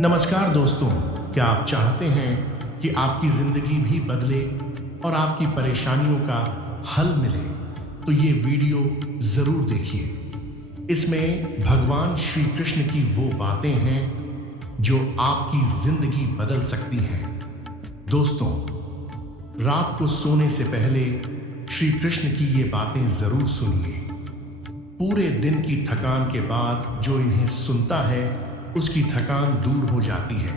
नमस्कार दोस्तों, क्या आप चाहते हैं कि आपकी ज़िंदगी भी बदले और आपकी परेशानियों का हल मिले? तो ये वीडियो ज़रूर देखिए। इसमें भगवान श्री कृष्ण की वो बातें हैं जो आपकी ज़िंदगी बदल सकती हैं। दोस्तों, रात को सोने से पहले श्री कृष्ण की ये बातें ज़रूर सुनिए। पूरे दिन की थकान के बाद जो इन्हें सुनता है उसकी थकान दूर हो जाती है।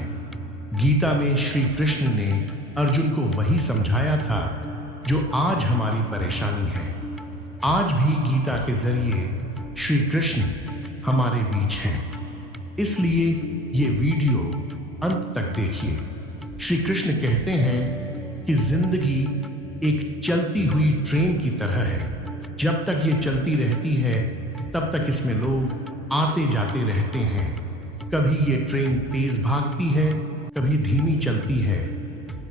गीता में श्री कृष्ण ने अर्जुन को वही समझाया था जो आज हमारी परेशानी है। आज भी गीता के जरिए श्री कृष्ण हमारे बीच हैं, इसलिए ये वीडियो अंत तक देखिए। श्री कृष्ण कहते हैं कि जिंदगी एक चलती हुई ट्रेन की तरह है। जब तक ये चलती रहती है तब तक इसमें लोग आते जाते रहते हैं। कभी ये ट्रेन तेज भागती है, कभी धीमी चलती है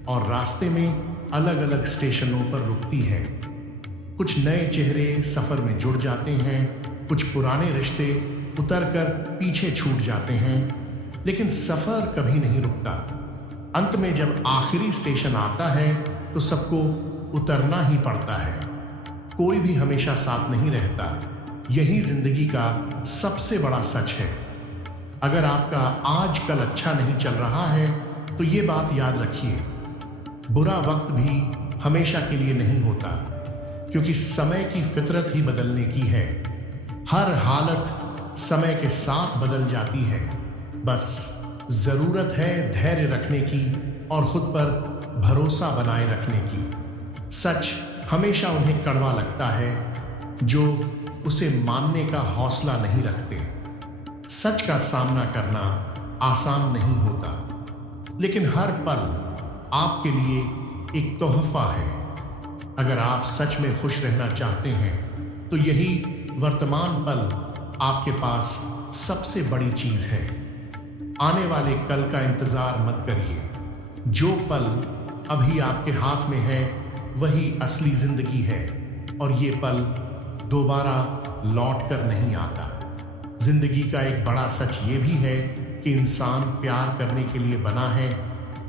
और रास्ते में अलग अलग स्टेशनों पर रुकती है। कुछ नए चेहरे सफर में जुड़ जाते हैं, कुछ पुराने रिश्ते उतरकर पीछे छूट जाते हैं, लेकिन सफर कभी नहीं रुकता। अंत में जब आखिरी स्टेशन आता है तो सबको उतरना ही पड़ता है। कोई भी हमेशा साथ नहीं रहता। यही जिंदगी का सबसे बड़ा सच है। अगर आपका आज कल अच्छा नहीं चल रहा है तो ये बात याद रखिए, बुरा वक्त भी हमेशा के लिए नहीं होता, क्योंकि समय की फितरत ही बदलने की है। हर हालत समय के साथ बदल जाती है। बस ज़रूरत है धैर्य रखने की और खुद पर भरोसा बनाए रखने की। सच हमेशा उन्हें कड़वा लगता है जो उसे मानने का हौसला नहीं रखते। सच का सामना करना आसान नहीं होता, लेकिन हर पल आपके लिए एक तोहफा है। अगर आप सच में खुश रहना चाहते हैं तो यही वर्तमान पल आपके पास सबसे बड़ी चीज है। आने वाले कल का इंतजार मत करिए। जो पल अभी आपके हाथ में है वही असली जिंदगी है, और ये पल दोबारा लौट कर नहीं आता। जिंदगी का एक बड़ा सच ये भी है कि इंसान प्यार करने के लिए बना है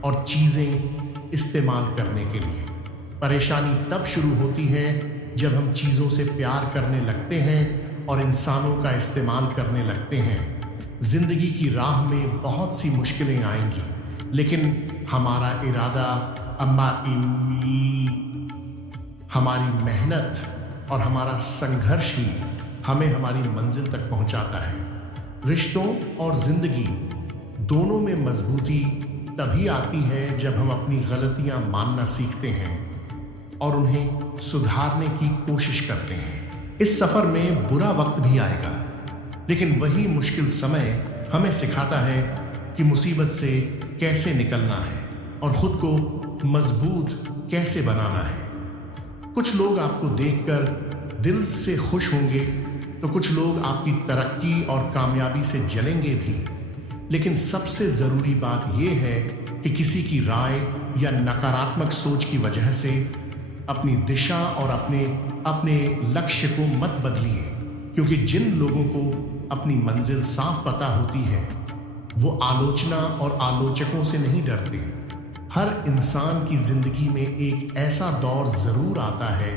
और चीज़ें इस्तेमाल करने के लिए। परेशानी तब शुरू होती है जब हम चीज़ों से प्यार करने लगते हैं और इंसानों का इस्तेमाल करने लगते हैं। जिंदगी की राह में बहुत सी मुश्किलें आएंगी, लेकिन हमारा इरादा, हमारी मेहनत और हमारा संघर्ष ही हमें हमारी मंजिल तक पहुंचाता है। रिश्तों और जिंदगी दोनों में मजबूती तभी आती है जब हम अपनी गलतियां मानना सीखते हैं और उन्हें सुधारने की कोशिश करते हैं। इस सफर में बुरा वक्त भी आएगा, लेकिन वही मुश्किल समय हमें सिखाता है कि मुसीबत से कैसे निकलना है और खुद को मजबूत कैसे बनाना है। कुछ लोग आपको देखकर दिल से खुश होंगे तो कुछ लोग आपकी तरक्की और कामयाबी से जलेंगे भी। लेकिन सबसे ज़रूरी बात यह है कि किसी की राय या नकारात्मक सोच की वजह से अपनी दिशा और अपने लक्ष्य को मत बदलिए, क्योंकि जिन लोगों को अपनी मंजिल साफ पता होती है वो आलोचना और आलोचकों से नहीं डरते। हर इंसान की जिंदगी में एक ऐसा दौर ज़रूर आता है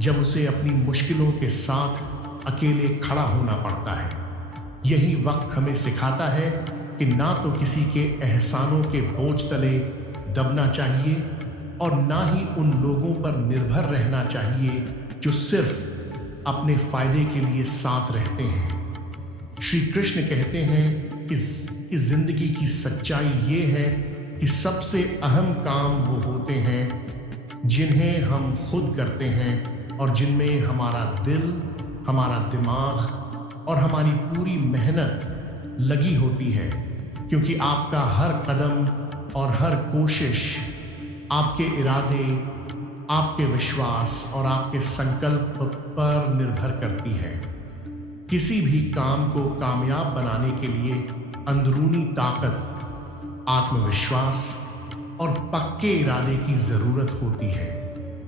जब उसे अपनी मुश्किलों के साथ अकेले खड़ा होना पड़ता है। यही वक्त हमें सिखाता है कि ना तो किसी के एहसानों के बोझ तले दबना चाहिए और ना ही उन लोगों पर निर्भर रहना चाहिए जो सिर्फ अपने फायदे के लिए साथ रहते हैं। श्री कृष्ण कहते हैं कि जिंदगी की सच्चाई ये है कि सबसे अहम काम वो होते हैं जिन्हें हम खुद करते हैं और जिनमें हमारा दिल, हमारा दिमाग और हमारी पूरी मेहनत लगी होती है, क्योंकि आपका हर कदम और हर कोशिश आपके इरादे, आपके विश्वास और आपके संकल्प पर निर्भर करती है। किसी भी काम को कामयाब बनाने के लिए अंदरूनी ताकत, आत्मविश्वास और पक्के इरादे की ज़रूरत होती है।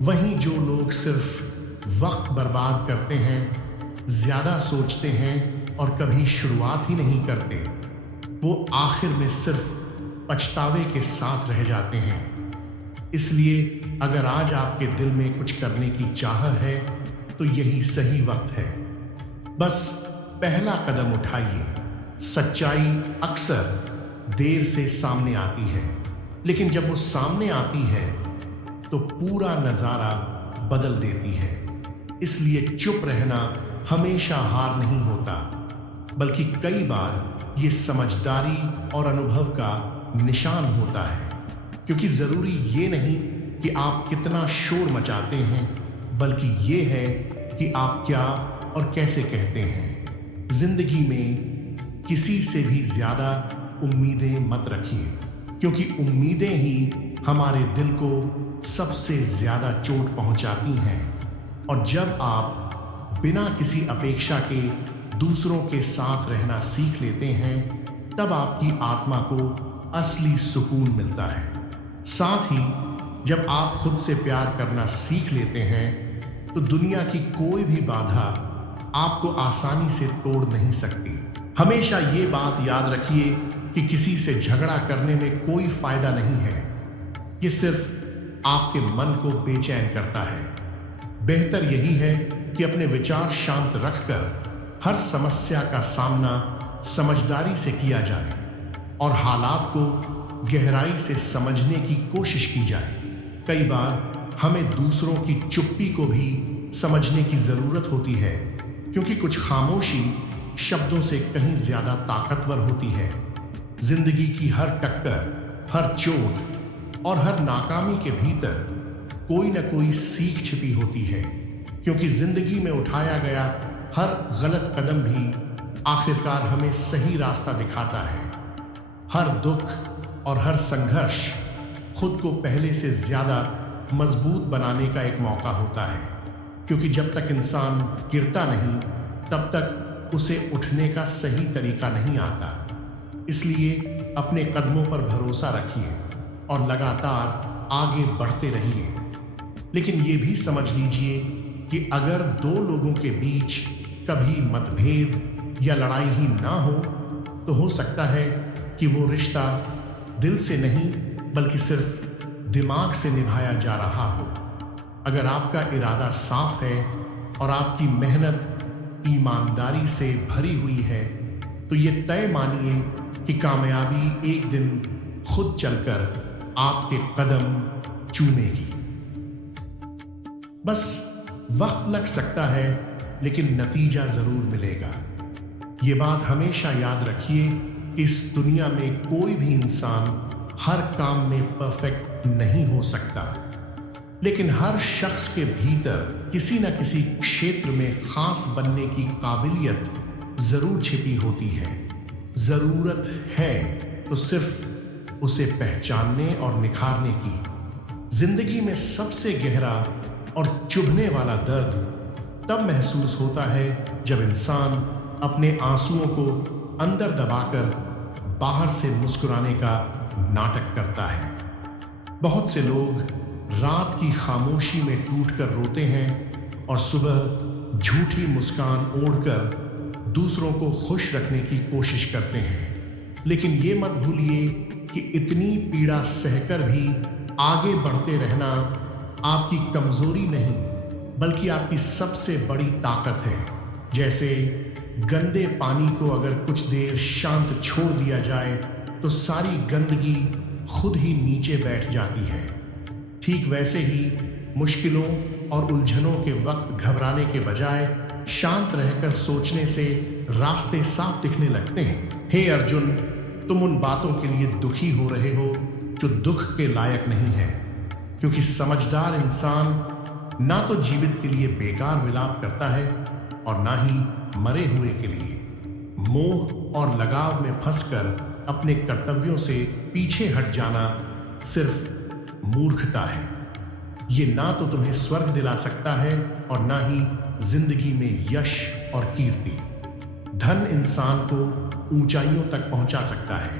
वहीं जो लोग सिर्फ वक्त बर्बाद करते हैं, ज़्यादा सोचते हैं और कभी शुरुआत ही नहीं करते, वो आखिर में सिर्फ पछतावे के साथ रह जाते हैं। इसलिए अगर आज आपके दिल में कुछ करने की चाह है तो यही सही वक्त है। बस पहला कदम उठाइए। सच्चाई अक्सर देर से सामने आती है, लेकिन जब वो सामने आती है तो पूरा नजारा बदल देती है। इसलिए चुप रहना हमेशा हार नहीं होता, बल्कि कई बार ये समझदारी और अनुभव का निशान होता है। क्योंकि जरूरी ये नहीं कि आप कितना शोर मचाते हैं, बल्कि ये है कि आप क्या और कैसे कहते हैं। जिंदगी में किसी से भी ज्यादा उम्मीदें मत रखिए, क्योंकि उम्मीदें ही हमारे दिल को सबसे ज्यादा चोट पहुंचाती हैं। और जब आप बिना किसी अपेक्षा के दूसरों के साथ रहना सीख लेते हैं, तब आपकी आत्मा को असली सुकून मिलता है। साथ ही जब आप खुद से प्यार करना सीख लेते हैं तो दुनिया की कोई भी बाधा आपको आसानी से तोड़ नहीं सकती। हमेशा ये बात याद रखिए कि किसी से झगड़ा करने में कोई फायदा नहीं है। ये सिर्फ आपके मन को बेचैन करता है। बेहतर यही है कि अपने विचार शांत रखकर हर समस्या का सामना समझदारी से किया जाए और हालात को गहराई से समझने की कोशिश की जाए। कई बार हमें दूसरों की चुप्पी को भी समझने की जरूरत होती है, क्योंकि कुछ खामोशी शब्दों से कहीं ज्यादा ताकतवर होती है। जिंदगी की हर टक्कर, हर चोट और हर नाकामी के भीतर कोई न कोई सीख छिपी होती है, क्योंकि जिंदगी में उठाया गया हर गलत कदम भी आखिरकार हमें सही रास्ता दिखाता है। हर दुख और हर संघर्ष खुद को पहले से ज्यादा मजबूत बनाने का एक मौका होता है, क्योंकि जब तक इंसान गिरता नहीं तब तक उसे उठने का सही तरीका नहीं आता। इसलिए अपने कदमों पर भरोसा रखिए और लगातार आगे बढ़ते रहिए। लेकिन ये भी समझ लीजिए कि अगर दो लोगों के बीच कभी मतभेद या लड़ाई ही ना हो, तो हो सकता है कि वो रिश्ता दिल से नहीं बल्कि सिर्फ दिमाग से निभाया जा रहा हो। अगर आपका इरादा साफ है और आपकी मेहनत ईमानदारी से भरी हुई है, तो ये तय मानिए कि कामयाबी एक दिन खुद चलकर आपके कदम चूमेगी। बस वक्त लग सकता है, लेकिन नतीजा जरूर मिलेगा। ये बात हमेशा याद रखिए, इस दुनिया में कोई भी इंसान हर काम में परफेक्ट नहीं हो सकता, लेकिन हर शख्स के भीतर किसी न किसी क्षेत्र में खास बनने की काबिलियत जरूर छिपी होती है। जरूरत है तो सिर्फ उसे पहचानने और निखारने की। जिंदगी में सबसे गहरा और चुभने वाला दर्द तब महसूस होता है जब इंसान अपने आंसुओं को अंदर दबाकर बाहर से मुस्कुराने का नाटक करता है। बहुत से लोग रात की खामोशी में टूटकर रोते हैं और सुबह झूठी मुस्कान ओढ़कर दूसरों को खुश रखने की कोशिश करते हैं। लेकिन ये मत भूलिए कि इतनी पीड़ा सहकर भी आगे बढ़ते रहना आपकी कमजोरी नहीं, बल्कि आपकी सबसे बड़ी ताकत है। जैसे गंदे पानी को अगर कुछ देर शांत छोड़ दिया जाए तो सारी गंदगी खुद ही नीचे बैठ जाती है। ठीक वैसे ही मुश्किलों और उलझनों के वक्त घबराने के बजाय शांत रहकर सोचने से रास्ते साफ दिखने लगते हैं। हे अर्जुन, तुम उन बातों के लिए दुखी हो रहे हो जो दुख के लायक नहीं है, क्योंकि समझदार इंसान ना तो जीवित के लिए बेकार विलाप करता है और ना ही मरे हुए के लिए। मोह और लगाव में फंसकर अपने कर्तव्यों से पीछे हट जाना सिर्फ मूर्खता है। ये ना तो तुम्हें स्वर्ग दिला सकता है और ना ही जिंदगी में यश और कीर्ति। धन इंसान को ऊंचाइयों तक पहुंचा सकता है,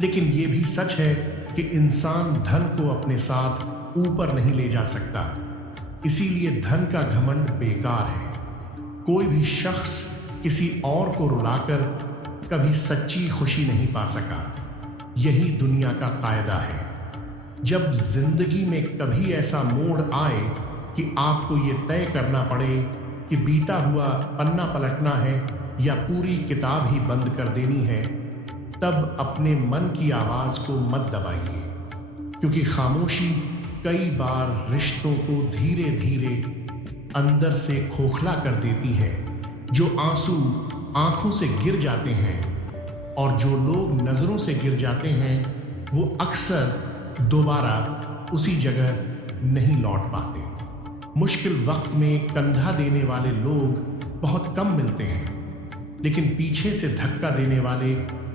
लेकिन ये भी सच है कि इंसान धन को अपने साथ ऊपर नहीं ले जा सकता। इसीलिए धन का घमंड बेकार है। कोई भी शख्स किसी और को रुलाकर कभी सच्ची खुशी नहीं पा सका। यही दुनिया का कायदा है। जब जिंदगी में कभी ऐसा मोड़ आए कि आपको ये तय करना पड़े कि बीता हुआ पन्ना पलटना है या पूरी किताब ही बंद कर देनी है, तब अपने मन की आवाज को मत दबाइए, क्योंकि खामोशी कई बार रिश्तों को धीरे धीरे अंदर से खोखला कर देती है। जो आंसू आंखों से गिर जाते हैं और जो लोग नजरों से गिर जाते हैं, वो अक्सर दोबारा उसी जगह नहीं लौट पाते। मुश्किल वक्त में कंधा देने वाले लोग बहुत कम मिलते हैं, लेकिन पीछे से धक्का देने वाले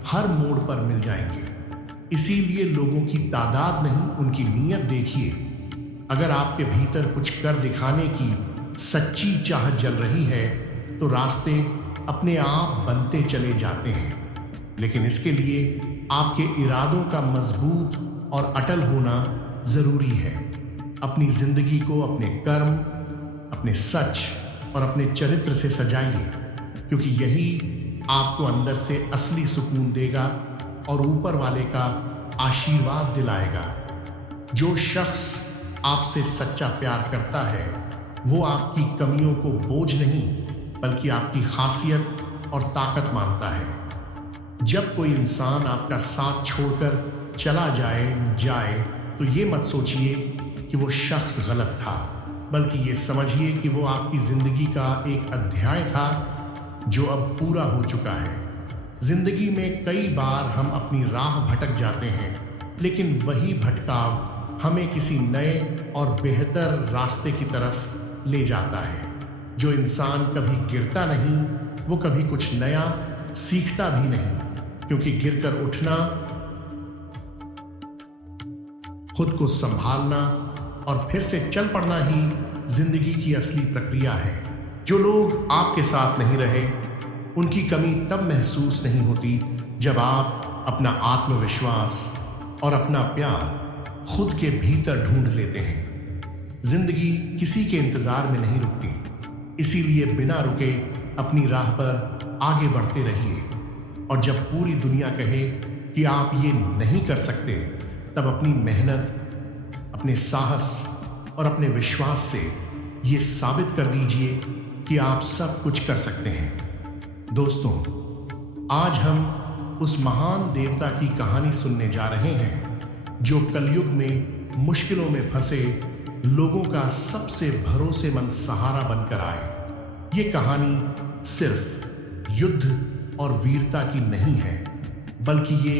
हर मोड़ पर मिल जाएंगे। इसीलिए लोगों की तादाद नहीं, उनकी नीयत देखिए। अगर आपके भीतर कुछ कर दिखाने की सच्ची चाहत जल रही है, तो रास्ते अपने आप बनते चले जाते हैं। लेकिन इसके लिए आपके इरादों का मजबूत और अटल होना जरूरी है। अपनी जिंदगी को अपने कर्म, अपने सच और अपने चरित्र से सजाइए, क्योंकि यही आपको अंदर से असली सुकून देगा और ऊपर वाले का आशीर्वाद दिलाएगा। जो शख्स आपसे सच्चा प्यार करता है, वो आपकी कमियों को बोझ नहीं बल्कि आपकी खासियत और ताकत मानता है। जब कोई इंसान आपका साथ छोड़कर चला जाए तो ये मत सोचिए कि वो शख्स गलत था, बल्कि ये समझिए कि वो आपकी जिंदगी का एक अध्याय था जो अब पूरा हो चुका है। जिंदगी में कई बार हम अपनी राह भटक जाते हैं, लेकिन वही भटकाव हमें किसी नए और बेहतर रास्ते की तरफ ले जाता है। जो इंसान कभी गिरता नहीं, वो कभी कुछ नया सीखता भी नहीं, क्योंकि गिरकर उठना, खुद को संभालना और फिर से चल पड़ना ही जिंदगी की असली प्रक्रिया है। जो लोग आपके साथ नहीं रहे, उनकी कमी तब महसूस नहीं होती जब आप अपना आत्मविश्वास और अपना प्यार खुद के भीतर ढूंढ लेते हैं। जिंदगी किसी के इंतजार में नहीं रुकती, इसीलिए बिना रुके अपनी राह पर आगे बढ़ते रहिए। और जब पूरी दुनिया कहे कि आप ये नहीं कर सकते, तब अपनी मेहनत, अपने साहस और अपने विश्वास से ये साबित कर दीजिए कि आप सब कुछ कर सकते हैं। दोस्तों, आज हम उस महान देवता की कहानी सुनने जा रहे हैं जो कलयुग में मुश्किलों में फंसे लोगों का सबसे भरोसेमंद सहारा बनकर आए। ये कहानी सिर्फ युद्ध और वीरता की नहीं है, बल्कि ये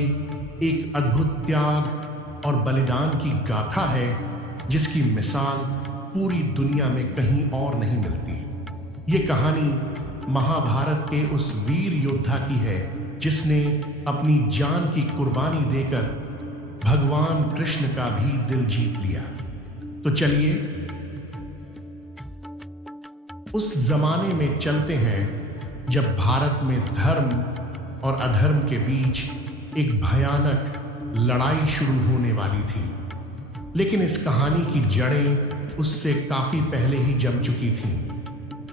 एक अद्भुत त्याग और बलिदान की गाथा है जिसकी मिसाल पूरी दुनिया में कहीं और नहीं मिलती। ये कहानी महाभारत के उस वीर योद्धा की है जिसने अपनी जान की कुर्बानी देकर भगवान कृष्ण का भी दिल जीत लिया। तो चलिए उस जमाने में चलते हैं जब भारत में धर्म और अधर्म के बीच एक भयानक लड़ाई शुरू होने वाली थी। लेकिन इस कहानी की जड़ें उससे काफी पहले ही जम चुकी थीं।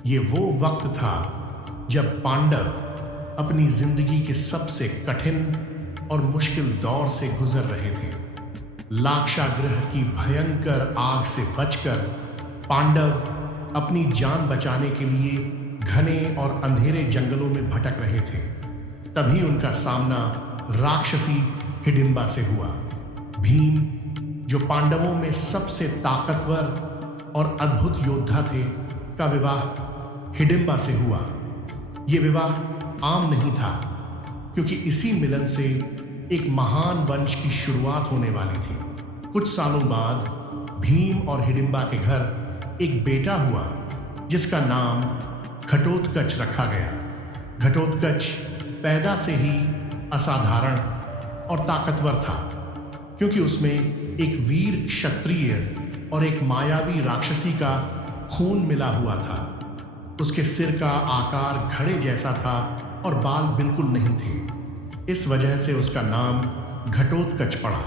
ये वो वक्त था जब पांडव अपनी जिंदगी के सबसे कठिन और मुश्किल दौर से गुजर रहे थे। लाक्षागृह की भयंकर आग से बचकर पांडव अपनी जान बचाने के लिए घने और अंधेरे जंगलों में भटक रहे थे। तभी उनका सामना राक्षसी हिडिंबा से हुआ। भीम, जो पांडवों में सबसे ताकतवर और अद्भुत योद्धा थे, का विवाह हिडिंबा से हुआ। ये विवाह आम नहीं था, क्योंकि इसी मिलन से एक महान वंश की शुरुआत होने वाली थी। कुछ सालों बाद भीम और हिडिंबा के घर एक बेटा हुआ जिसका नाम घटोत्कच रखा गया। घटोत्कच पैदा से ही असाधारण और ताकतवर था, क्योंकि उसमें एक वीर क्षत्रिय और एक मायावी राक्षसी का खून मिला हुआ था। उसके सिर का आकार घड़े जैसा था और बाल बिल्कुल नहीं थे। इस वजह से उसका नाम घटोत्कच पड़ा।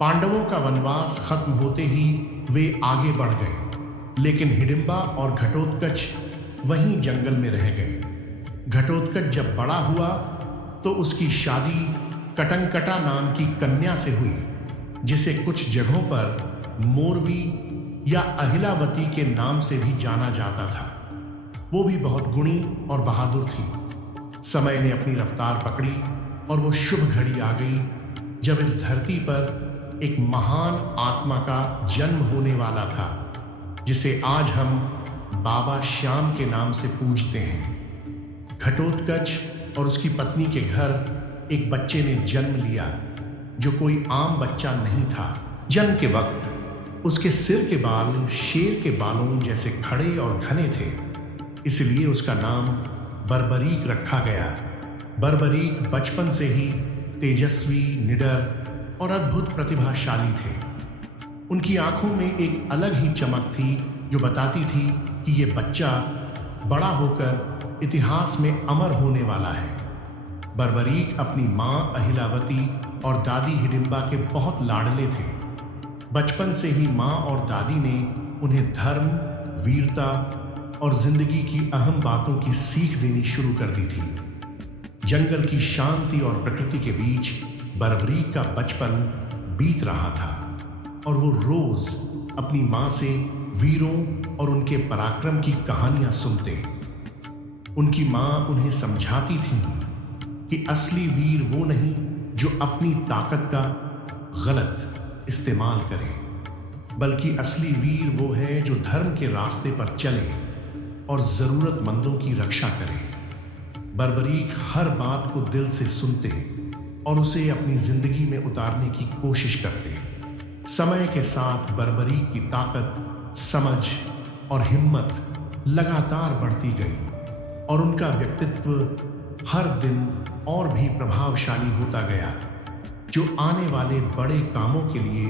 पांडवों का वनवास खत्म होते ही वे आगे बढ़ गए, लेकिन हिडिंबा और घटोत्कच वहीं जंगल में रह गए। घटोत्कच जब बड़ा हुआ तो उसकी शादी कटंकटा नाम की कन्या से हुई, जिसे कुछ जगहों पर मोरवी या अहिलावती के नाम से भी जाना जाता था। वो भी बहुत गुणी और बहादुर थी। समय ने अपनी रफ्तार पकड़ी और वो शुभ घड़ी आ गई जब इस धरती पर एक महान आत्मा का जन्म होने वाला था, जिसे आज हम बाबा श्याम के नाम से पूजते हैं। घटोत्कच और उसकी पत्नी के घर एक बच्चे ने जन्म लिया, जो कोई आम बच्चा नहीं था। जन्म के वक्त उसके सिर के बाल शेर के बालों जैसे खड़े और घने थे, इसलिए उसका नाम बर्बरीक रखा गया। बर्बरीक बचपन से ही तेजस्वी, निडर और अद्भुत प्रतिभाशाली थे। उनकी आंखों में एक अलग ही चमक थी जो बताती थी कि ये बच्चा बड़ा होकर इतिहास में अमर होने वाला है। बर्बरीक अपनी माँ अहिलावती और दादी हिडिंबा के बहुत लाडले थे। बचपन से ही माँ और दादी ने उन्हें धर्म, वीरता और जिंदगी की अहम बातों की सीख देनी शुरू कर दी थी। जंगल की शांति और प्रकृति के बीच बर्बरीक का बचपन बीत रहा था और वो रोज अपनी माँ से वीरों और उनके पराक्रम की कहानियां सुनते। उनकी माँ उन्हें समझाती थी कि असली वीर वो नहीं जो अपनी ताकत का गलत इस्तेमाल करे, बल्कि असली वीर वो है जो धर्म के रास्ते पर चले और जरूरतमंदों की रक्षा करे। बर्बरीक हर बात को दिल से सुनते और उसे अपनी जिंदगी में उतारने की कोशिश करते। समय के साथ बर्बरीक की ताकत, समझ और हिम्मत लगातार बढ़ती गई और उनका व्यक्तित्व हर दिन और भी प्रभावशाली होता गया, जो आने वाले बड़े कामों के लिए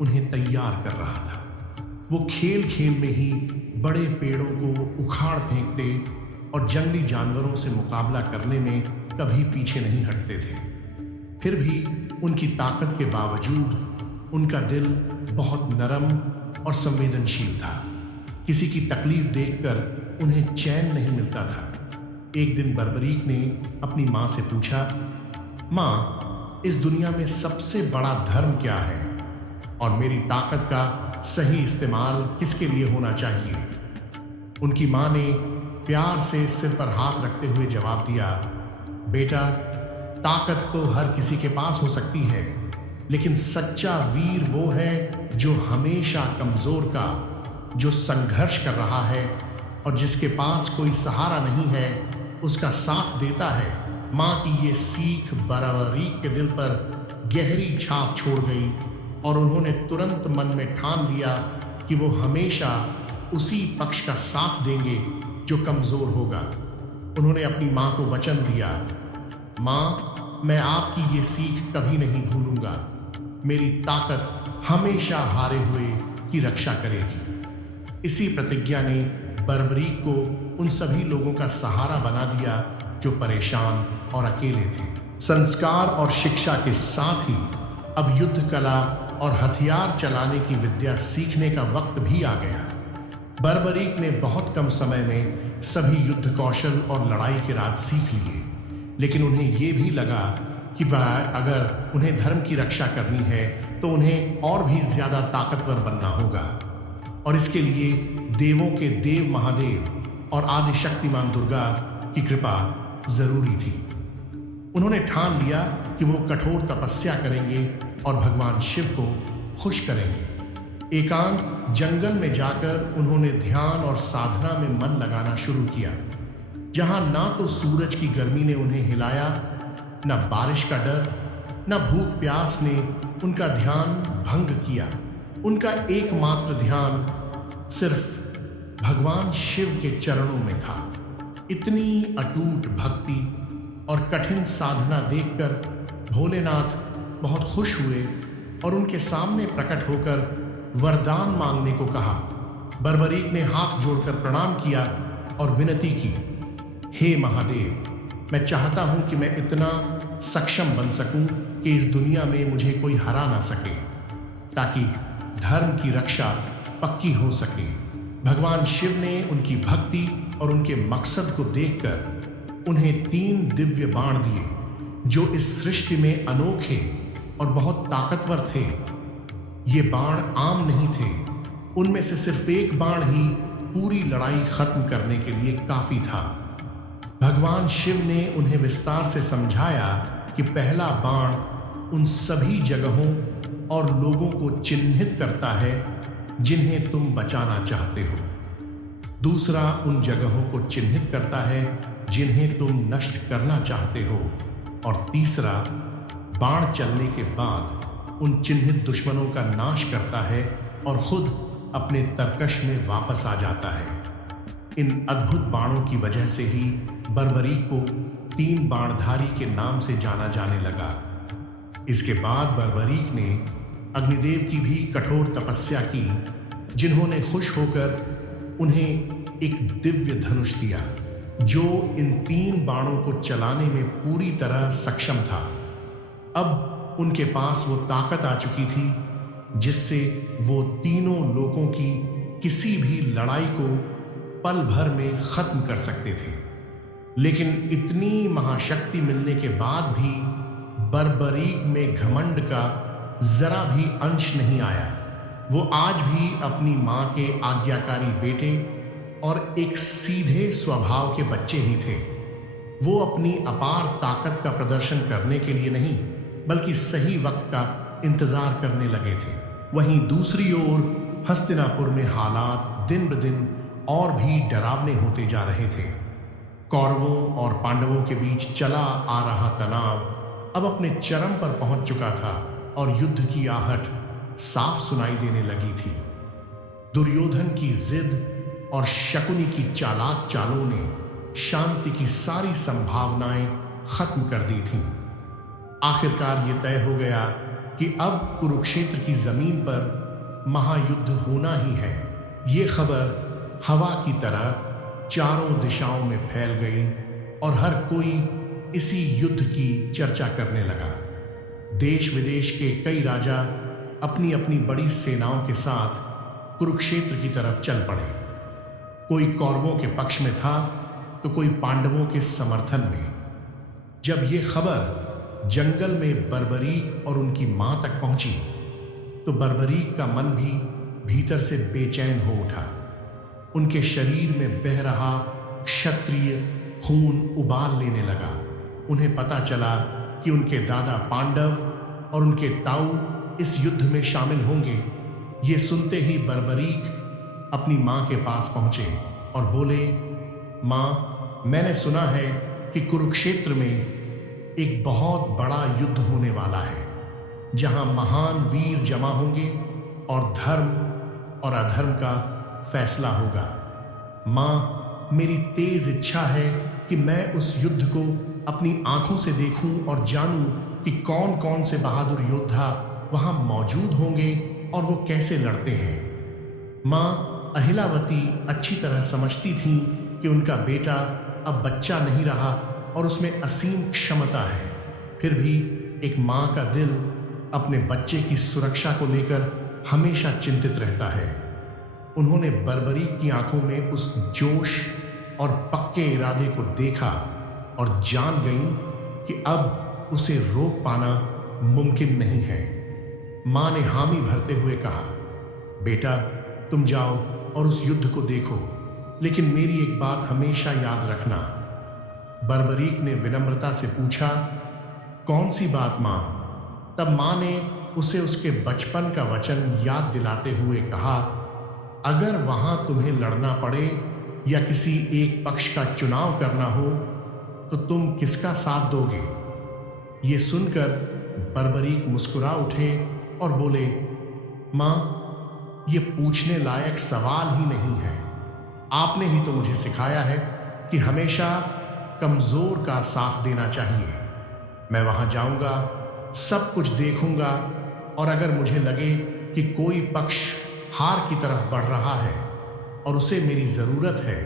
उन्हें तैयार कर रहा था। वो खेल खेल में ही बड़े पेड़ों को उखाड़ फेंकते और जंगली जानवरों से मुकाबला करने में कभी पीछे नहीं हटते थे। फिर भी उनकी ताकत के बावजूद उनका दिल बहुत नरम और संवेदनशील था। किसी की तकलीफ देखकर उन्हें चैन नहीं मिलता था। एक दिन बर्बरीक ने अपनी माँ से पूछा, माँ, इस दुनिया में सबसे बड़ा धर्म क्या है और मेरी ताकत का सही इस्तेमाल किसके लिए होना चाहिए? उनकी माँ ने प्यार से सिर पर हाथ रखते हुए जवाब दिया, बेटा, ताकत तो हर किसी के पास हो सकती है, लेकिन सच्चा वीर वो है जो हमेशा कमजोर का, जो संघर्ष कर रहा है और जिसके पास कोई सहारा नहीं है, उसका साथ देता है। माँ की ये सीख बर्बरीक के दिल पर गहरी छाप छोड़ गई और उन्होंने तुरंत मन में ठान लिया कि वो हमेशा उसी पक्ष का साथ देंगे जो कमजोर होगा। उन्होंने अपनी माँ को वचन दिया, माँ, मैं आपकी ये सीख कभी नहीं भूलूंगा। मेरी ताकत हमेशा हारे हुए की रक्षा करेगी। इसी प्रतिज्ञा ने बर्बरीक को उन सभी लोगों का सहारा बना दिया जो परेशान और अकेले थे। संस्कार और शिक्षा के साथ ही अब युद्ध कला और हथियार चलाने की विद्या सीखने का वक्त भी आ गया। बर्बरीक ने बहुत कम समय में सभी युद्ध कौशल और लड़ाई के राज सीख लिए, लेकिन उन्हें ये भी लगा कि अगर उन्हें धर्म की रक्षा करनी है तो उन्हें और भी ज्यादा ताकतवर बनना होगा और इसके लिए देवों के देव महादेव और आदि शक्तिमान दुर्गा की कृपा जरूरी थी। उन्होंने ठान लिया कि वो कठोर तपस्या करेंगे और भगवान शिव को खुश करेंगे। एकांत जंगल में जाकर उन्होंने ध्यान और साधना में मन लगाना शुरू किया, जहां ना तो सूरज की गर्मी ने उन्हें हिलाया, न बारिश का डर, न भूख प्यास ने उनका ध्यान भंग किया। उनका एकमात्र ध्यान सिर्फ भगवान शिव के चरणों में था। इतनी अटूट भक्ति और कठिन साधना देखकर भोलेनाथ बहुत खुश हुए और उनके सामने प्रकट होकर वरदान मांगने को कहा। बर्बरीक ने हाथ जोड़कर प्रणाम किया और विनती की, हे महादेव, मैं चाहता हूं कि मैं इतना सक्षम बन सकूं कि इस दुनिया में मुझे कोई हरा ना सके, ताकि धर्म की रक्षा पक्की हो सके। भगवान शिव ने उनकी भक्ति और उनके मकसद को देखकर उन्हें 3 दिव्य बाण दिए, जो इस सृष्टि में अनोखे और बहुत ताकतवर थे। ये बाण आम नहीं थे, उनमें से सिर्फ एक बाण ही पूरी लड़ाई खत्म करने के लिए काफी था। भगवान शिव ने उन्हें विस्तार से समझाया कि पहला बाण उन सभी जगहों और लोगों को चिन्हित करता है जिन्हें तुम बचाना चाहते हो। दूसरा उन जगहों को चिन्हित करता है जिन्हें तुम नष्ट करना चाहते हो। और तीसरा बाण चलने के बाद उन चिन्हित दुश्मनों का नाश करता है और खुद अपने तरकश में वापस आ जाता है। इन अद्भुत बाणों की वजह से ही बर्बरीक को 3 बाणधारी के नाम से जाना जाने लगा। इसके बाद बर्बरीक ने अग्निदेव की भी कठोर तपस्या की, जिन्होंने खुश होकर उन्हें एक दिव्य धनुष दिया जो इन 3 बाणों को चलाने में पूरी तरह सक्षम था। अब उनके पास वो ताकत आ चुकी थी जिससे वो तीनों लोगों की किसी भी लड़ाई को पल भर में खत्म कर सकते थे। लेकिन इतनी महाशक्ति मिलने के बाद भी बर्बरीक में घमंड का जरा भी अंश नहीं आया। वो आज भी अपनी मां के आज्ञाकारी बेटे और एक सीधे स्वभाव के बच्चे ही थे। वो अपनी अपार ताकत का प्रदर्शन करने के लिए नहीं, बल्कि सही वक्त का इंतजार करने लगे थे। वहीं दूसरी ओर हस्तिनापुर में हालात दिन ब दिन और भी डरावने होते जा रहे थे। कौरवों और पांडवों के बीच चला आ रहा तनाव अब अपने चरम पर पहुंच चुका था और युद्ध की आहट साफ सुनाई देने लगी थी। दुर्योधन की जिद और शकुनी की चालाक चालों ने शांति की सारी संभावनाएं खत्म कर दी थीं। आखिरकार ये तय हो गया कि अब कुरुक्षेत्र की जमीन पर महायुद्ध होना ही है। ये खबर हवा की तरह चारों दिशाओं में फैल गई और हर कोई इसी युद्ध की चर्चा करने लगा। देश विदेश के कई राजा अपनी अपनी बड़ी सेनाओं के साथ कुरुक्षेत्र की तरफ चल पड़े। कोई कौरवों के पक्ष में था तो कोई पांडवों के समर्थन में। जब ये खबर जंगल में बर्बरीक और उनकी मां तक पहुंची तो बर्बरीक का मन भी भीतर से बेचैन हो उठा। उनके शरीर में बह रहा क्षत्रिय खून उबाल लेने लगा। उन्हें पता चला कि उनके दादा पांडव और उनके ताऊ इस युद्ध में शामिल होंगे। ये सुनते ही बर्बरीक अपनी मां के पास पहुंचे और बोले, मां, मैंने सुना है कि कुरुक्षेत्र में एक बहुत बड़ा युद्ध होने वाला है, जहां महान वीर जमा होंगे और धर्म और अधर्म का फैसला होगा। मां, मेरी तेज इच्छा है कि मैं उस युद्ध को अपनी आंखों से देखूं और जानूं कि कौन कौन से बहादुर योद्धा वहां मौजूद होंगे और वो कैसे लड़ते हैं। मां अहिलावती अच्छी तरह समझती थी कि उनका बेटा अब बच्चा नहीं रहा और उसमें असीम क्षमता है। फिर भी एक मां का दिल अपने बच्चे की सुरक्षा को लेकर हमेशा चिंतित रहता है। उन्होंने बर्बरीक की आंखों में उस जोश और पक्के इरादे को देखा और जान गई कि अब उसे रोक पाना मुमकिन नहीं है। मां ने हामी भरते हुए कहा, बेटा, तुम जाओ और उस युद्ध को देखो, लेकिन मेरी एक बात हमेशा याद रखना। बर्बरीक ने विनम्रता से पूछा, कौन सी बात मां? तब मां ने उसे उसके बचपन का वचन याद दिलाते हुए कहा, अगर वहां तुम्हें लड़ना पड़े या किसी एक पक्ष का चुनाव करना हो तो तुम किसका साथ दोगे? ये सुनकर बर्बरीक मुस्कुरा उठे और बोले, मां, ये पूछने लायक सवाल ही नहीं है। आपने ही तो मुझे सिखाया है कि हमेशा कमजोर का साथ देना चाहिए। मैं वहां जाऊंगा, सब कुछ देखूंगा और अगर मुझे लगे कि कोई पक्ष हार की तरफ बढ़ रहा है और उसे मेरी जरूरत है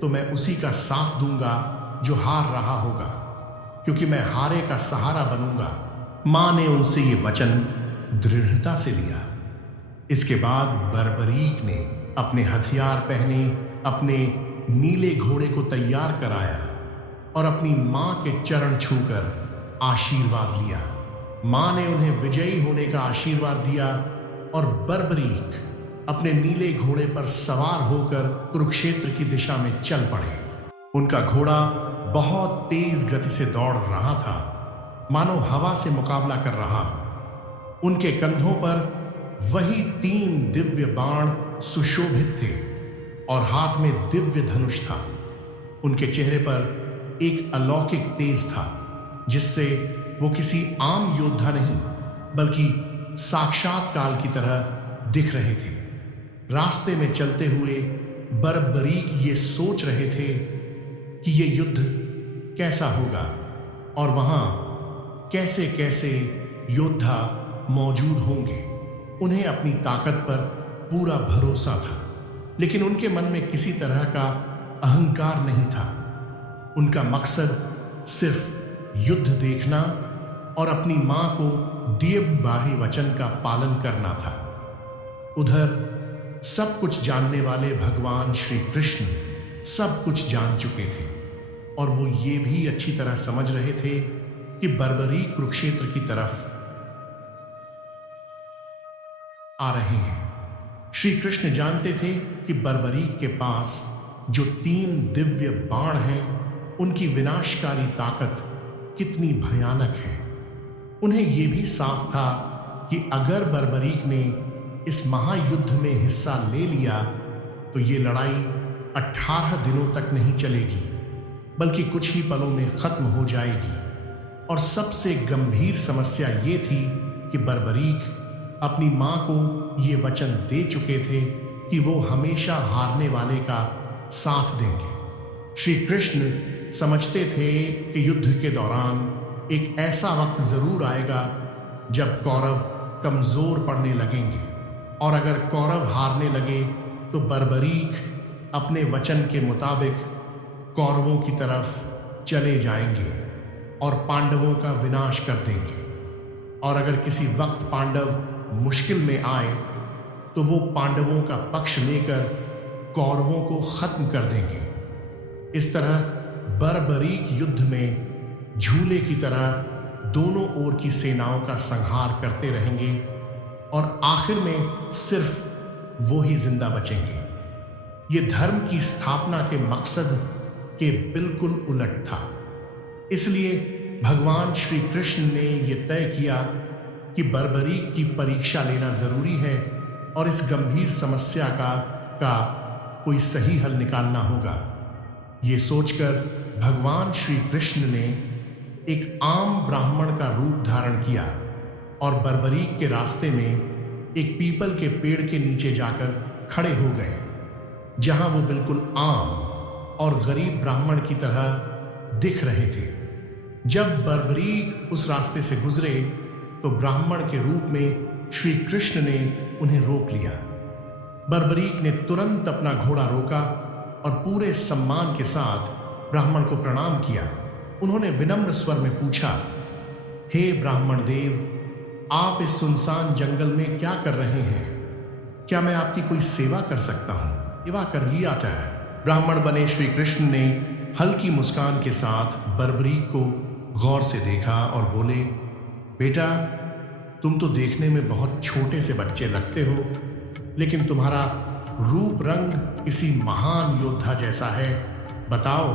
तो मैं उसी का साथ दूंगा जो हार रहा होगा, क्योंकि मैं हारे का सहारा बनूंगा। मां ने उनसे ये वचन दृढ़ता से लिया। इसके बाद बर्बरीक ने अपने हथियार पहने, अपने नीले घोड़े को तैयार कराया और अपनी मां के चरण छूकर आशीर्वाद लिया। मां ने उन्हें विजयी होने का आशीर्वाद दिया और बर्बरीक अपने नीले घोड़े पर सवार होकर कुरुक्षेत्र की दिशा में चल पड़े। उनका घोड़ा बहुत तेज गति से दौड़ रहा था, मानो हवा से मुकाबला कर रहा हो। उनके कंधों पर वही 3 दिव्य बाण सुशोभित थे और हाथ में दिव्य धनुष था। उनके चेहरे पर एक अलौकिक तेज था, जिससे वो किसी आम योद्धा नहीं बल्कि साक्षात काल की तरह दिख रहे थे। रास्ते में चलते हुए बर्बरीक ये सोच रहे थे कि ये युद्ध कैसा होगा और वहां कैसे कैसे योद्धा मौजूद होंगे। उन्हें अपनी ताकत पर पूरा भरोसा था, लेकिन उनके मन में किसी तरह का अहंकार नहीं था। उनका मकसद सिर्फ युद्ध देखना और अपनी मां को दिए बाही वचन का पालन करना था। उधर सब कुछ जानने वाले भगवान श्री कृष्ण सब कुछ जान चुके थे और वो ये भी अच्छी तरह समझ रहे थे कि बर्बरीक कुरुक्षेत्र की तरफ आ रहे हैं। श्री कृष्ण जानते थे कि बर्बरीक के पास जो 3 दिव्य बाण हैं, उनकी विनाशकारी ताकत कितनी भयानक है। उन्हें यह भी साफ था कि अगर बर्बरीक ने इस महायुद्ध में हिस्सा ले लिया तो ये लड़ाई 18 दिनों तक नहीं चलेगी, बल्कि कुछ ही पलों में खत्म हो जाएगी। और सबसे गंभीर समस्या ये थी कि बर्बरीक अपनी मां को ये वचन दे चुके थे कि वो हमेशा हारने वाले का साथ देंगे। श्री कृष्ण समझते थे कि युद्ध के दौरान एक ऐसा वक्त जरूर आएगा जब कौरव कमजोर पड़ने लगेंगे, और अगर कौरव हारने लगे तो बर्बरीक अपने वचन के मुताबिक कौरवों की तरफ चले जाएंगे और पांडवों का विनाश कर देंगे। और अगर किसी वक्त पांडव मुश्किल में आए तो वो पांडवों का पक्ष लेकर कौरवों को खत्म कर देंगे। इस तरह बर्बरीक युद्ध में झूले की तरह दोनों ओर की सेनाओं का संहार करते रहेंगे और आखिर में सिर्फ वो ही जिंदा बचेंगे। ये धर्म की स्थापना के मकसद के बिल्कुल उलट था। इसलिए भगवान श्री कृष्ण ने यह तय किया कि बर्बरीक की परीक्षा लेना जरूरी है और इस गंभीर समस्या का कोई सही हल निकालना होगा। ये सोचकर भगवान श्री कृष्ण ने एक आम ब्राह्मण का रूप धारण किया और बर्बरीक के रास्ते में एक पीपल के पेड़ के नीचे जाकर खड़े हो गए, जहां वो बिल्कुल आम और गरीब ब्राह्मण की तरह दिख रहे थे। जब बर्बरीक उस रास्ते से गुजरे तो ब्राह्मण के रूप में श्री कृष्ण ने उन्हें रोक लिया। बर्बरीक ने तुरंत अपना घोड़ा रोका और पूरे सम्मान के साथ ब्राह्मण को प्रणाम किया। उन्होंने विनम्र स्वर में पूछा, हे ब्राह्मण देव, आप इस सुनसान जंगल में क्या कर रहे हैं? क्या मैं आपकी कोई सेवा कर सकता हूं? सेवा कर ही आता है। ब्राह्मण बने श्री कृष्ण ने हल्की मुस्कान के साथ बर्बरीक को गौर से देखा और बोले, बेटा, तुम तो देखने में बहुत छोटे से बच्चे लगते हो, लेकिन तुम्हारा रूप रंग किसी महान योद्धा जैसा है। बताओ,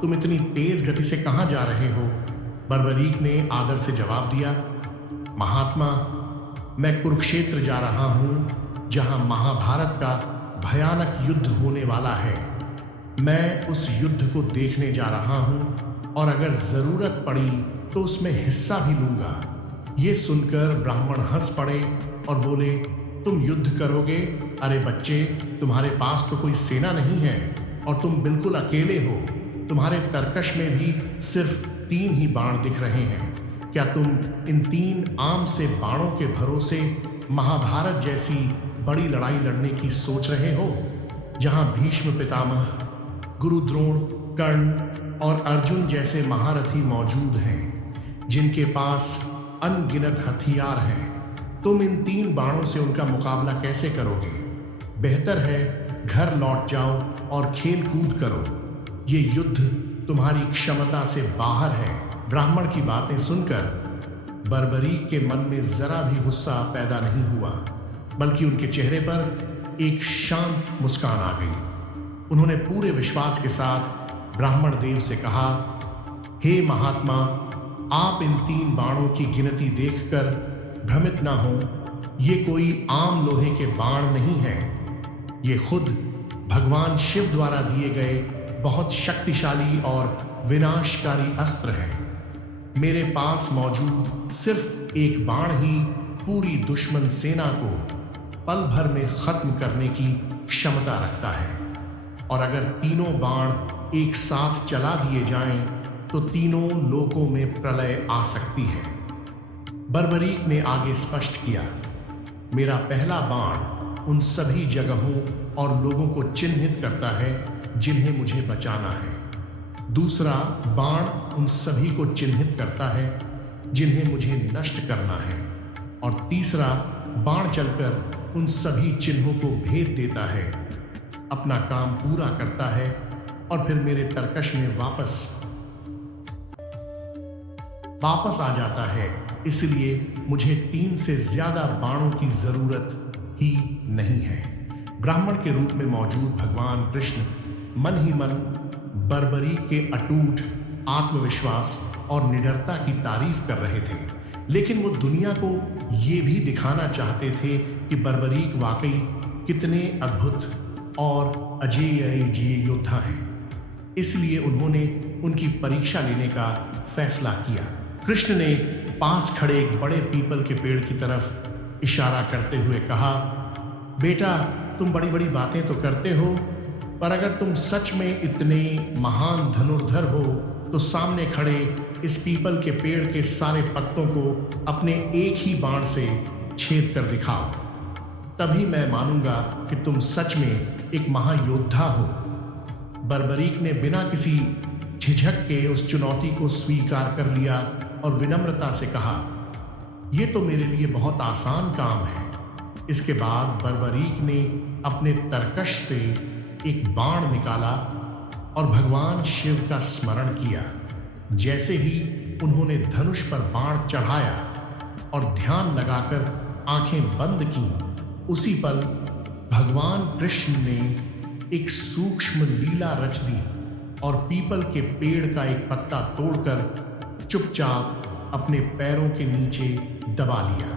तुम इतनी तेज गति से कहाँ जा रहे हो? बर्बरीक ने आदर से जवाब दिया, महात्मा, मैं कुरुक्षेत्र जा रहा हूँ, जहाँ महाभारत का भयानक युद्ध होने वाला है। मैं उस युद्ध को देखने जा रहा हूँ और अगर जरूरत पड़ी तो उसमें हिस्सा भी लूंगा। ये सुनकर ब्राह्मण हंस पड़े और बोले, तुम युद्ध करोगे? अरे बच्चे, तुम्हारे पास तो कोई सेना नहीं है और तुम बिल्कुल अकेले हो। तुम्हारे तरकश में भी सिर्फ 3 ही बाण दिख रहे हैं। क्या तुम इन 3 आम से बाणों के भरोसे महाभारत जैसी बड़ी लड़ाई लड़ने की सोच रहे हो, जहां भीष्म पितामह, गुरु द्रोण, कर्ण और अर्जुन जैसे महारथी मौजूद हैं, जिनके पास अनगिनत हथियार हैं? तुम इन 3 बाणों से उनका मुकाबला कैसे करोगे? बेहतर है घर लौट जाओ और खेल कूद करो। ये युद्ध तुम्हारी क्षमता से बाहर है। ब्राह्मण की बातें सुनकर बर्बरीक के मन में जरा भी गुस्सा पैदा नहीं हुआ, बल्कि उनके चेहरे पर एक शांत मुस्कान आ गई। उन्होंने पूरे विश्वास के साथ ब्राह्मण देव से कहा, हे महात्मा, आप इन 3 बाणों की गिनती देखकर भ्रमित ना हो। ये कोई आम लोहे के बाण नहीं हैं। ये खुद भगवान शिव द्वारा दिए गए बहुत शक्तिशाली और विनाशकारी अस्त्र हैं। मेरे पास मौजूद सिर्फ एक बाण ही पूरी दुश्मन सेना को पल भर में खत्म करने की क्षमता रखता है, और अगर तीनों बाण एक साथ चला दिए जाएं तो तीनों लोकों में प्रलय आ सकती है। बर्बरीक ने आगे स्पष्ट किया, मेरा पहला बाण उन सभी जगहों और लोगों को चिन्हित करता है जिन्हें मुझे बचाना है। दूसरा बाण उन सभी को चिन्हित करता है जिन्हें मुझे नष्ट करना है, और तीसरा बाण चलकर उन सभी चिन्हों को भेद देता है, अपना काम पूरा करता है और फिर मेरे तरकश में वापस आ जाता है। इसलिए मुझे 3 से ज्यादा बाणों की जरूरत ही नहीं है। ब्राह्मण के रूप में मौजूद भगवान कृष्ण मन ही मन बर्बरीक के अटूट आत्मविश्वास और निडरता की तारीफ कर रहे थे, लेकिन वो दुनिया को ये भी दिखाना चाहते थे कि बर्बरीक वाकई कितने अद्भुत और अजेय योद्धा हैं। इसलिए उन्होंने उनकी परीक्षा लेने का फैसला किया। कृष्ण ने पास खड़े एक बड़े पीपल के पेड़ की तरफ इशारा करते हुए कहा, बेटा, तुम बड़ी बड़ी बातें तो करते हो, पर अगर तुम सच में इतने महान धनुर्धर हो तो सामने खड़े इस पीपल के पेड़ के सारे पत्तों को अपने एक ही बाण से छेद कर दिखाओ। तभी मैं मानूंगा कि तुम सच में एक महायोद्धा हो। बर्बरीक ने बिना किसी झिझक के उस चुनौती को स्वीकार कर लिया और विनम्रता से कहा, यह तो मेरे लिए बहुत आसान काम है। इसके बाद बर्बरीक ने अपने तरकश से एक बाण निकाला और भगवान शिव का स्मरण किया। जैसे ही उन्होंने धनुष पर बाण चढ़ाया और ध्यान लगाकर आंखें बंद की, उसी पल भगवान कृष्ण ने एक सूक्ष्म लीला रच दी और पीपल के पेड़ का एक पत्ता तोड़कर चुपचाप अपने पैरों के नीचे दबा लिया।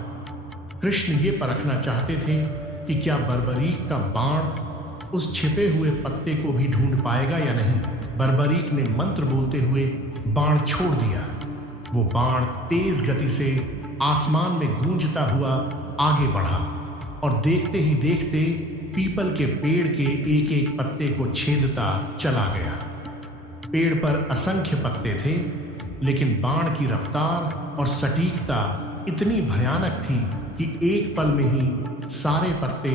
कृष्ण ये परखना चाहते थे कि क्या बर्बरीक का बाण उस छिपे हुए पत्ते को भी ढूंढ पाएगा या नहीं। बर्बरीक ने मंत्र बोलते हुए बाण छोड़ दिया। वो बाण तेज गति से आसमान में गूंजता हुआ आगे बढ़ा और देखते ही देखते पीपल के पेड़ के एक एक पत्ते को छेदता चला गया। पेड़ पर असंख्य पत्ते थे, लेकिन बाण की रफ्तार और सटीकता इतनी भयानक थी कि एक पल में ही सारे पत्ते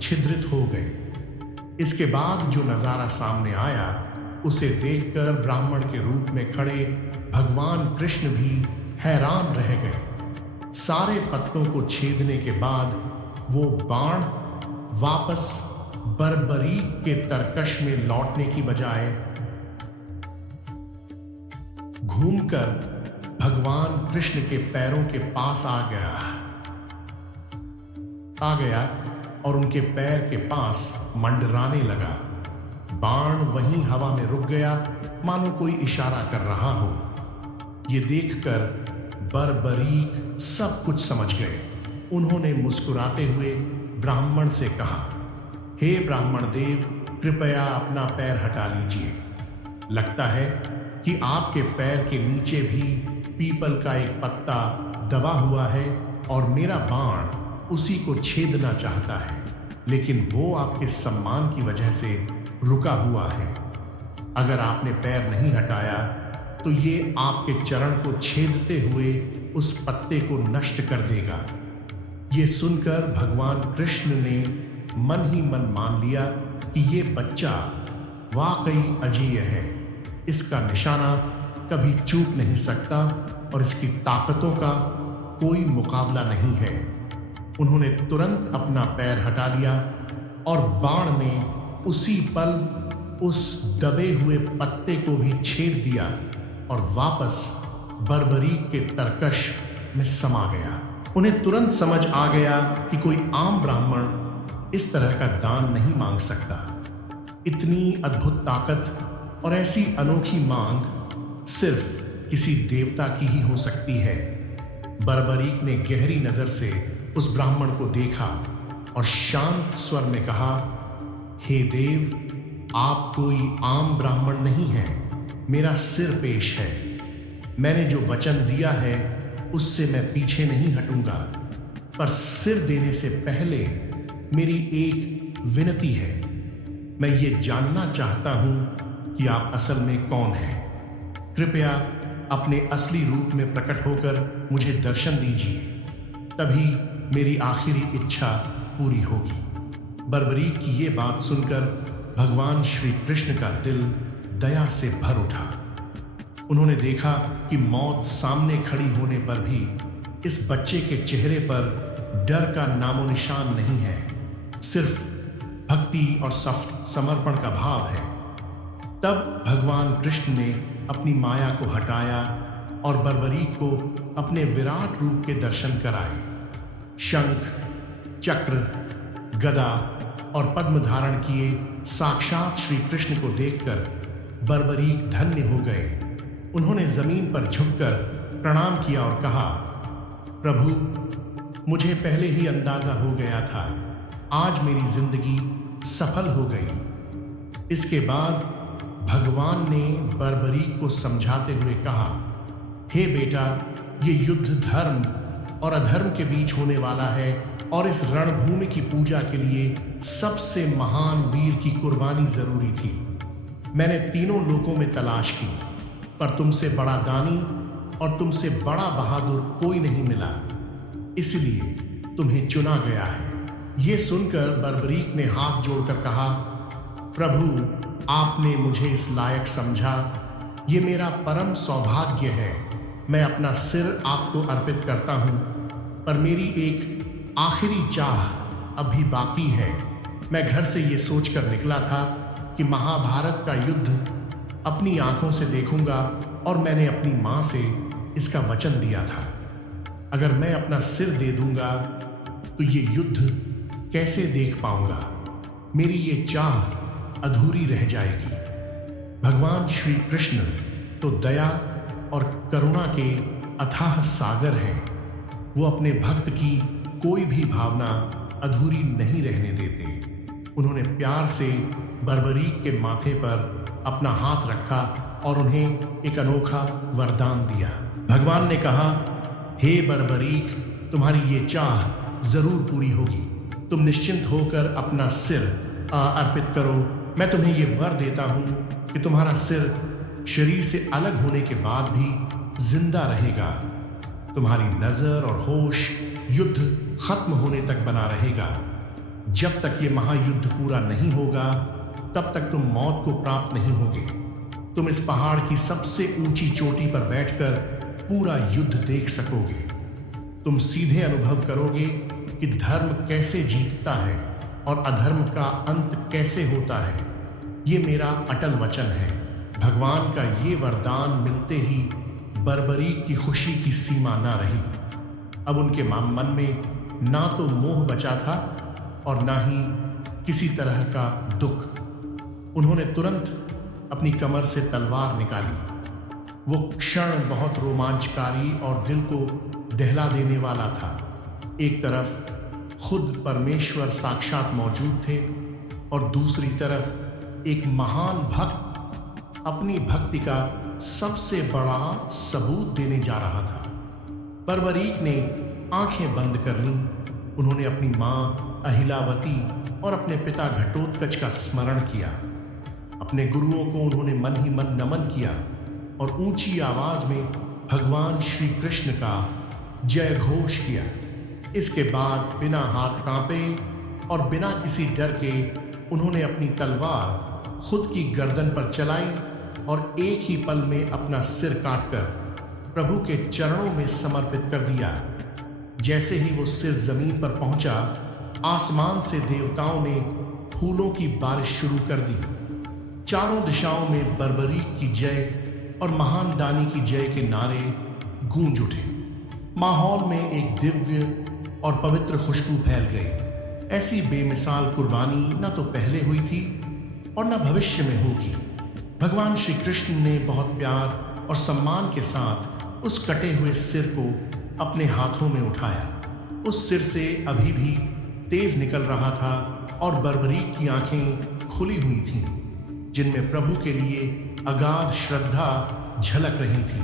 छिद्रित हो गए। इसके बाद जो नजारा सामने आया, उसे देखकर ब्राह्मण के रूप में खड़े भगवान कृष्ण भी हैरान रह गए। सारे पत्तों को छेदने के बाद वो बाण वापस बर्बरीक के तरकश में लौटने की बजाय घूमकर भगवान कृष्ण के पैरों के पास आ गया और उनके पैर के पास मंडराने लगा। बाण वहीं हवा में रुक गया, मानो कोई इशारा कर रहा हो। ये देखकर बर्बरीक सब कुछ समझ गए। उन्होंने मुस्कुराते हुए ब्राह्मण से कहा, हे ब्राह्मण देव, कृपया अपना पैर हटा लीजिए। लगता है कि आपके पैर के नीचे भी पीपल का एक पत्ता दबा हुआ है और मेरा बाण उसी को छेदना चाहता है, लेकिन वो आपके सम्मान की वजह से रुका हुआ है। अगर आपने पैर नहीं हटाया तो ये आपके चरण को छेदते हुए उस पत्ते को नष्ट कर देगा। ये सुनकर भगवान कृष्ण ने मन ही मन मान लिया कि ये बच्चा वाकई अजेय है। इसका निशाना कभी चूक नहीं सकता और इसकी ताकतों का कोई मुकाबला नहीं है। उन्होंने तुरंत अपना पैर हटा लिया और बाण ने उसी पल उस दबे हुए पत्ते को भी छेद दिया और वापस बर्बरीक के तरकश में समा गया। उन्हें तुरंत समझ आ गया कि कोई आम ब्राह्मण इस तरह का दान नहीं मांग सकता। इतनी अद्भुत ताकत और ऐसी अनोखी मांग सिर्फ किसी देवता की ही हो सकती है। बर्बरीक ने गहरी नजर से उस ब्राह्मण को देखा और शांत स्वर में कहा, हे देव, आप कोई आम ब्राह्मण नहीं हैं, मेरा सिर पेश है। मैंने जो वचन दिया है उससे मैं पीछे नहीं हटूंगा, पर सिर देने से पहले मेरी एक विनती है। मैं ये जानना चाहता हूं कि आप असल में कौन हैं। कृपया अपने असली रूप में प्रकट होकर मुझे दर्शन दीजिए, तभी मेरी आखिरी इच्छा पूरी होगी। बर्बरीक की ये बात सुनकर भगवान श्री कृष्ण का दिल दया से भर उठा। उन्होंने देखा कि मौत सामने खड़ी होने पर भी इस बच्चे के चेहरे पर डर का नामो निशान नहीं है, सिर्फ भक्ति और समर्पण का भाव है। तब भगवान कृष्ण ने अपनी माया को हटाया और बर्बरीक को अपने विराट रूप के दर्शन कराए। शंख, चक्र, गदा और पद्म धारण किए साक्षात श्री कृष्ण को देखकर बर्बरीक धन्य हो गए। उन्होंने जमीन पर झुककर प्रणाम किया और कहा, प्रभु, मुझे पहले ही अंदाजा हो गया था, आज मेरी जिंदगी सफल हो गई। इसके बाद भगवान ने बर्बरीक को समझाते हुए कहा, हे बेटा, ये युद्ध धर्म और अधर्म के बीच होने वाला है और इस रणभूमि की पूजा के लिए सबसे महान वीर की कुर्बानी जरूरी थी। मैंने तीनों लोकों में तलाश की, पर तुमसे बड़ा दानी और तुमसे बड़ा बहादुर कोई नहीं मिला, इसलिए तुम्हें चुना गया है। ये सुनकर बर्बरीक ने हाथ जोड़कर कहा, प्रभु, आपने मुझे इस लायक समझा, ये मेरा परम सौभाग्य है। मैं अपना सिर आपको अर्पित करता हूँ, पर मेरी एक आखिरी चाह अभी बाकी है। मैं घर से ये सोचकर निकला था कि महाभारत का युद्ध अपनी आंखों से देखूंगा और मैंने अपनी माँ से इसका वचन दिया था। अगर मैं अपना सिर दे दूंगा तो ये युद्ध कैसे देख पाऊंगा? मेरी ये चाह अधूरी रह जाएगी। भगवान श्री कृष्ण तो दया और करुणा के अथाह सागर हैं। वो अपने भक्त की कोई भी भावना अधूरी नहीं रहने देते। उन्होंने प्यार से बर्बरीक के माथे पर अपना हाथ रखा और उन्हें एक अनोखा वरदान दिया। भगवान ने कहा, हे बर्बरीक, तुम्हारी ये चाह जरूर पूरी होगी। तुम निश्चिंत होकर अपना सिर अर्पित करो। मैं तुम्हें ये वर देता हूँ कि तुम्हारा सिर शरीर से अलग होने के बाद भी जिंदा रहेगा। तुम्हारी नजर और होश युद्ध खत्म होने तक बना रहेगा। जब तक ये महायुद्ध पूरा नहीं होगा, तब तक तुम मौत को प्राप्त नहीं होगे। तुम इस पहाड़ की सबसे ऊंची चोटी पर बैठकर पूरा युद्ध देख सकोगे। तुम सीधे अनुभव करोगे कि धर्म कैसे जीतता है और अधर्म का अंत कैसे होता है। ये मेरा अटल वचन है। भगवान का ये वरदान मिलते ही बर्बरीक की खुशी की सीमा ना रही। अब उनके मन में ना तो मोह बचा था और ना ही किसी तरह का दुख। उन्होंने तुरंत अपनी कमर से तलवार निकाली। वो क्षण बहुत रोमांचकारी और दिल को दहला देने वाला था। एक तरफ खुद परमेश्वर साक्षात मौजूद थे और दूसरी तरफ एक महान भक्त अपनी भक्ति का सबसे बड़ा सबूत देने जा रहा था। बर्बरीक ने आंखें बंद कर लीं। उन्होंने अपनी माँ अहिलावती और अपने पिता घटोत्कच का स्मरण किया। अपने गुरुओं को उन्होंने मन ही मन नमन किया और ऊंची आवाज में भगवान श्री कृष्ण का जय घोष किया। इसके बाद बिना हाथ कांपे और बिना किसी डर के उन्होंने अपनी तलवार खुद की गर्दन पर चलाई और एक ही पल में अपना सिर काटकर प्रभु के चरणों में समर्पित कर दिया। जैसे ही वो सिर जमीन पर पहुंचा, आसमान से देवताओं ने फूलों की बारिश शुरू कर दी। चारों दिशाओं में बर्बरीक की जय और महान दानी की जय के नारे गूंज उठे। माहौल में एक दिव्य और पवित्र खुशबू फैल गई। ऐसी बेमिसाल कुर्बानी न तो पहले हुई थी और न भविष्य में होगी। भगवान श्री कृष्ण ने बहुत प्यार और सम्मान के साथ उस कटे हुए सिर को अपने हाथों में उठाया। उस सिर से अभी भी तेज निकल रहा था और बर्बरीक की आंखें खुली हुई थीं, जिनमें प्रभु के लिए अगाध श्रद्धा झलक रही थी।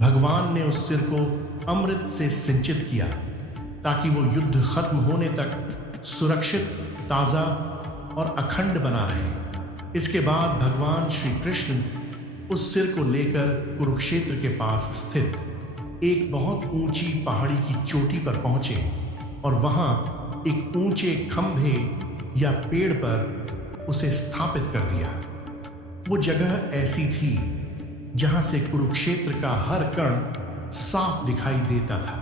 भगवान ने उस सिर को अमृत से सिंचित किया ताकि वो युद्ध खत्म होने तक सुरक्षित, ताज़ा और अखंड बना रहे। इसके बाद भगवान श्री कृष्ण उस सिर को लेकर कुरुक्षेत्र के पास स्थित एक बहुत ऊंची पहाड़ी की चोटी पर पहुंचे और वहां एक ऊंचे खंभे या पेड़ पर उसे स्थापित कर दिया। वो जगह ऐसी थी जहां से कुरुक्षेत्र का हर कण साफ दिखाई देता था।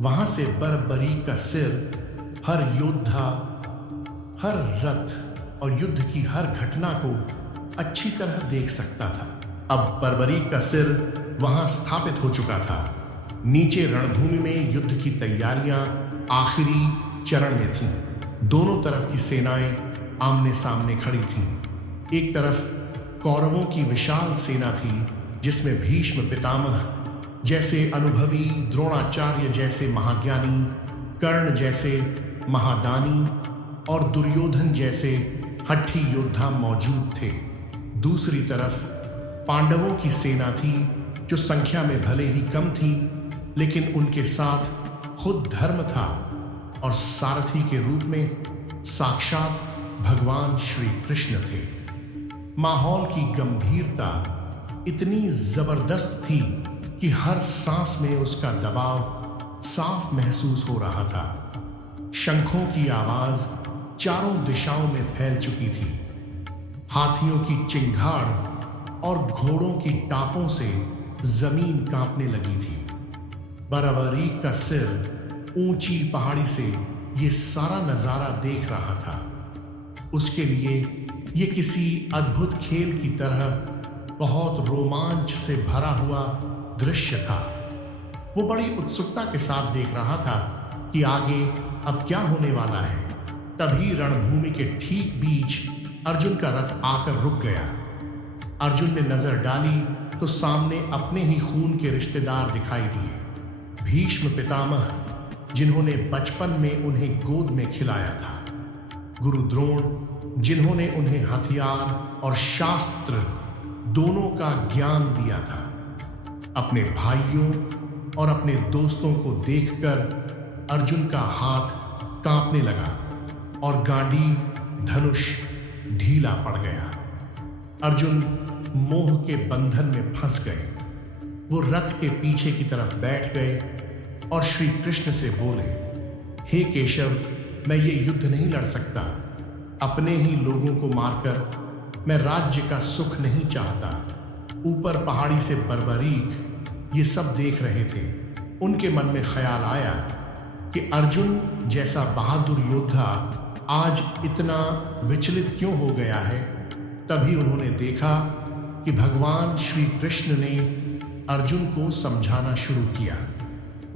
वहां से बर्बरीक का सिर हर योद्धा, हर रथ और युद्ध की हर घटना को अच्छी तरह देख सकता था। अब बर्बरीक का सिर वहां स्थापित हो चुका था। नीचे रणभूमि में युद्ध की तैयारियां आखिरी चरण में थीं। दोनों तरफ की सेनाएं आमने सामने खड़ी थीं। एक तरफ कौरवों की विशाल सेना थी, जिसमें भीष्म पितामह जैसे अनुभवी, द्रोणाचार्य जैसे महाज्ञानी, कर्ण जैसे महादानी और दुर्योधन जैसे हठ्ठी योद्धा मौजूद थे। दूसरी तरफ पांडवों की सेना थी, जो संख्या में भले ही कम थी, लेकिन उनके साथ खुद धर्म था और सारथी के रूप में साक्षात भगवान श्री कृष्ण थे। माहौल की गंभीरता इतनी जबरदस्त थी कि हर सांस में उसका दबाव साफ महसूस हो रहा था। शंखों की आवाज चारों दिशाओं में फैल चुकी थी। हाथियों की चिंगाड़ और घोड़ों की टापों से जमीन कांपने लगी थी। बर्बरीक का सिर ऊंची पहाड़ी से ये सारा नजारा देख रहा था। उसके लिए ये किसी अद्भुत खेल की तरह बहुत रोमांच से भरा हुआ दृश्य था। वो बड़ी उत्सुकता के साथ देख रहा था कि आगे अब क्या होने वाला है। तभी रणभूमि के ठीक बीच अर्जुन का रथ आकर रुक गया। अर्जुन ने नजर डाली तो सामने अपने ही खून के रिश्तेदार दिखाई दिए। भीष्म पितामह, जिन्होंने बचपन में उन्हें गोद में खिलाया था। गुरु द्रोण, जिन्होंने उन्हें हथियार और शास्त्र दोनों का ज्ञान दिया था। अपने भाइयों और अपने दोस्तों को देखकर अर्जुन का हाथ कांपने लगा और गांडीव धनुष ढीला पड़ गया। अर्जुन मोह के बंधन में फंस गए। वो रथ के पीछे की तरफ बैठ गए और श्री कृष्ण से बोले, हे केशव, मैं ये युद्ध नहीं लड़ सकता। अपने ही लोगों को मारकर मैं राज्य का सुख नहीं चाहता। ऊपर पहाड़ी से बर्बरीक ये सब देख रहे थे। उनके मन में ख्याल आया कि अर्जुन जैसा बहादुर योद्धा आज इतना विचलित क्यों हो गया है। तभी उन्होंने देखा कि भगवान श्री कृष्ण ने अर्जुन को समझाना शुरू किया।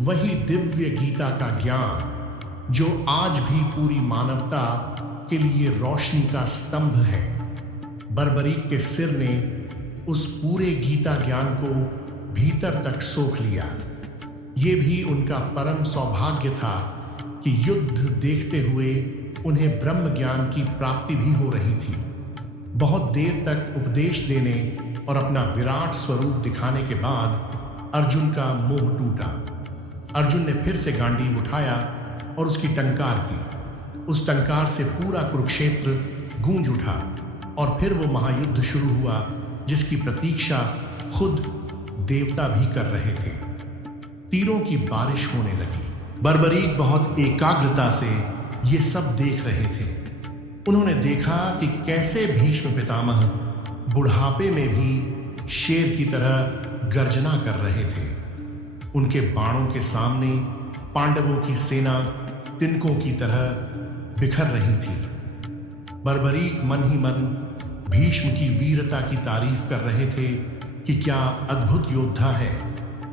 वही दिव्य गीता का ज्ञान जो आज भी पूरी मानवता के लिए रोशनी का स्तंभ है। बर्बरीक के सिर ने उस पूरे गीता ज्ञान को भीतर तक सोख लिया। ये भी उनका परम सौभाग्य था कि युद्ध देखते हुए उन्हें ब्रह्म ज्ञान की प्राप्ति भी हो रही थी। बहुत देर तक उपदेश देने और अपना विराट स्वरूप दिखाने के बाद अर्जुन का मोह टूटा। अर्जुन ने फिर से गांडीव उठाया और उसकी टंकार की। उस टंकार से पूरा कुरुक्षेत्र गूंज उठा और फिर वो महायुद्ध शुरू हुआ, जिसकी प्रतीक्षा खुद देवता भी कर रहे थे। तीरों की बारिश होने लगी। बर्बरीक बहुत एकाग्रता से ये सब देख रहे थे। उन्होंने देखा कि कैसे भीष्म पितामह बुढ़ापे में भी शेर की तरह गर्जना कर रहे थे। उनके बाणों के सामने पांडवों की सेना तिनकों की तरह बिखर रही थी। बर्बरीक मन ही मन भीष्म की वीरता की तारीफ कर रहे थे कि क्या अद्भुत योद्धा है।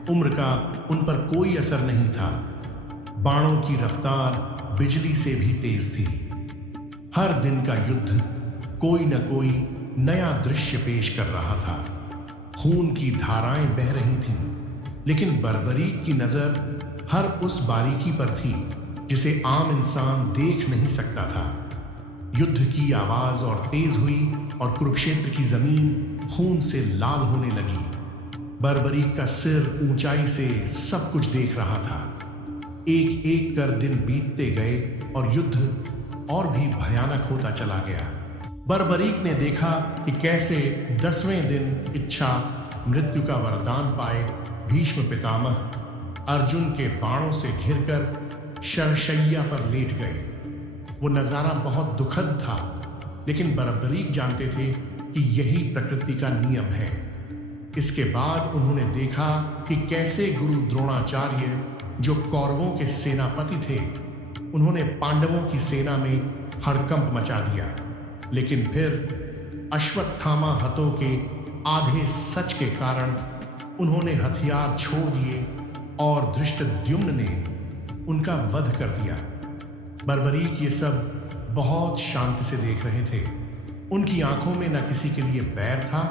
उम्र का उन पर कोई असर नहीं था। बाणों की रफ्तार बिजली से भी तेज थी। हर दिन का युद्ध कोई न कोई नया दृश्य पेश कर रहा था। खून की धाराएं बह रही थीं, लेकिन बर्बरीक की नजर हर उस बारीकी पर थी जिसे आम इंसान देख नहीं सकता था। युद्ध की आवाज और तेज हुई और कुरुक्षेत्र की जमीन खून से लाल होने लगी। बर्बरीक का सिर ऊंचाई से सब कुछ देख रहा था। एक एक कर दिन बीतते गए और युद्ध और भी भयानक होता चला गया। बर्बरीक ने देखा कि कैसे 10वें दिन इच्छा मृत्यु का वरदान पाए भीष्म पितामह अर्जुन के बाणों से घिरकर शरशैया पर लेट गए। वो नजारा बहुत दुखद था, लेकिन बर्बरीक जानते थे कि यही प्रकृति का नियम है। इसके बाद उन्होंने देखा कि कैसे गुरु द्रोणाचार्य, जो कौरवों के सेनापति थे, उन्होंने पांडवों की सेना में हड़कंप मचा दिया। लेकिन फिर अश्वत्थामा हतों के आधे सच के कारण उन्होंने हथियार छोड़ दिए और धृष्टद्युम्न ने उनका वध कर दिया। बर्बरीक ये सब बहुत शांति से देख रहे थे। उनकी आंखों में न किसी के लिए बैर था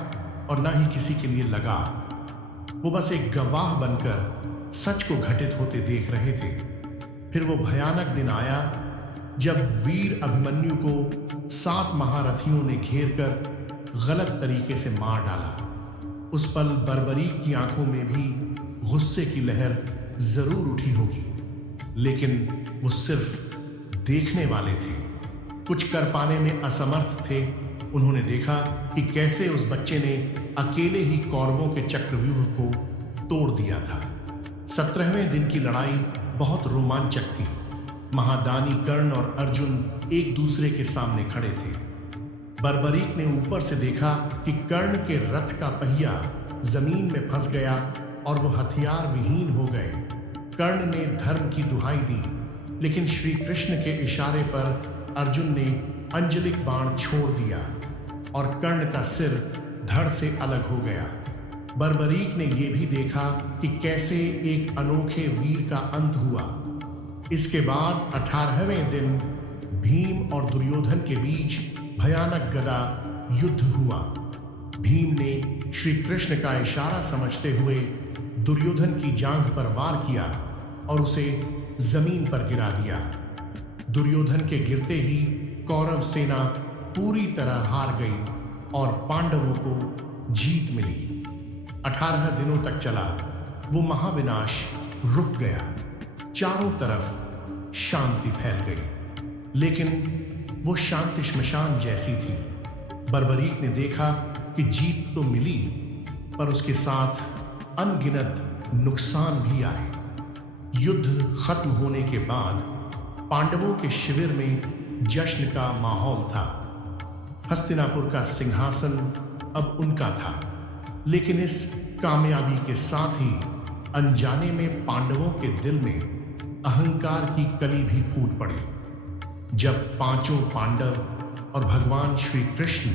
और न ही किसी के लिए लगाव। वो बस एक गवाह बनकर सच को घटित होते देख रहे थे। फिर वो भयानक दिन आया जब वीर अभिमन्यु को 7 महारथियों ने घेर कर गलत तरीके से मार डाला। उस पल बर्बरीक की आंखों में भी गुस्से की लहर जरूर उठी होगी, लेकिन वो सिर्फ देखने वाले थे, कुछ कर पाने में असमर्थ थे। उन्होंने देखा कि कैसे उस बच्चे ने अकेले ही कौरवों के चक्रव्यूह को तोड़ दिया था। 17वें दिन की लड़ाई बहुत रोमांचक थी। महादानी कर्ण और अर्जुन एक दूसरे के सामने खड़े थे। बर्बरीक ने ऊपर से देखा कि कर्ण के रथ का पहिया जमीन में फंस गया और वो हथियार विहीन हो गए। कर्ण ने धर्म की दुहाई दी, लेकिन श्री कृष्ण के इशारे पर अर्जुन ने अंजलिक बाण छोड़ दिया और कर्ण का सिर धड़ से अलग हो गया। बर्बरीक ने यह भी देखा कि कैसे एक अनोखे वीर का अंत हुआ। इसके बाद 18वें दिन भीम और दुर्योधन के बीच भयानक गदा युद्ध हुआ। भीम ने श्री कृष्ण का इशारा समझते हुए दुर्योधन की जांघ पर वार किया और उसे जमीन पर गिरा दिया। दुर्योधन के गिरते ही कौरव सेना पूरी तरह हार गई और पांडवों को जीत मिली। 18 दिनों तक चला वो महाविनाश रुक गया। चारों तरफ शांति फैल गई, लेकिन वो शांति श्मशान जैसी थी। बर्बरीक ने देखा कि जीत तो मिली, पर उसके साथ अनगिनत नुकसान भी आए। युद्ध खत्म होने के बाद पांडवों के शिविर में जश्न का माहौल था। हस्तिनापुर का सिंहासन अब उनका था, लेकिन इस कामयाबी के साथ ही अनजाने में पांडवों के दिल में अहंकार की कली भी फूट पड़ी। जब पांचों पांडव और भगवान श्री कृष्ण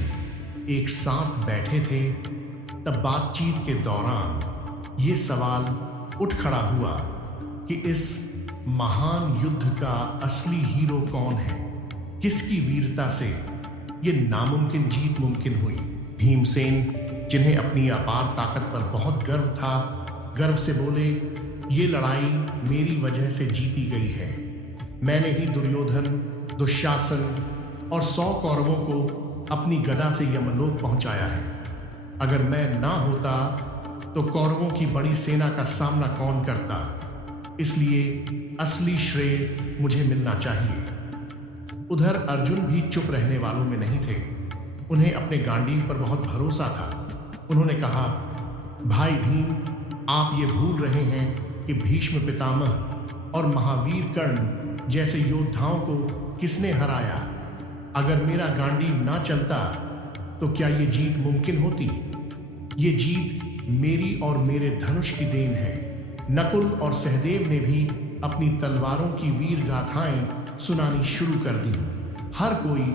एक साथ बैठे थे, तब बातचीत के दौरान ये सवाल उठ खड़ा हुआ कि इस महान युद्ध का असली हीरो कौन है? किसकी वीरता से ये नामुमकिन जीत मुमकिन हुई? भीमसेन, जिन्हें अपनी अपार ताकत पर बहुत गर्व था, गर्व से बोले, ये लड़ाई मेरी वजह से जीती गई है। मैंने ही दुर्योधन, दुशासन और 100 कौरवों को अपनी गदा से यमलोक पहुंचाया है। अगर मैं ना होता तो कौरवों की बड़ी सेना का सामना कौन करता? इसलिए असली श्रेय मुझे मिलना चाहिए। उधर अर्जुन भी चुप रहने वालों में नहीं थे। उन्हें अपने गांडीव पर बहुत भरोसा था। उन्होंने कहा, भाई भीम, आप ये भूल रहे हैं कि भीष्म पितामह और महावीर कर्ण जैसे योद्धाओं को किसने हराया? अगर मेरा गांडीव ना चलता तो क्या ये जीत मुमकिन होती? ये जीत मेरी और मेरे धनुष की देन है। नकुल और सहदेव ने भी अपनी तलवारों की वीर गाथाएं सुनानी शुरू कर दी। हर कोई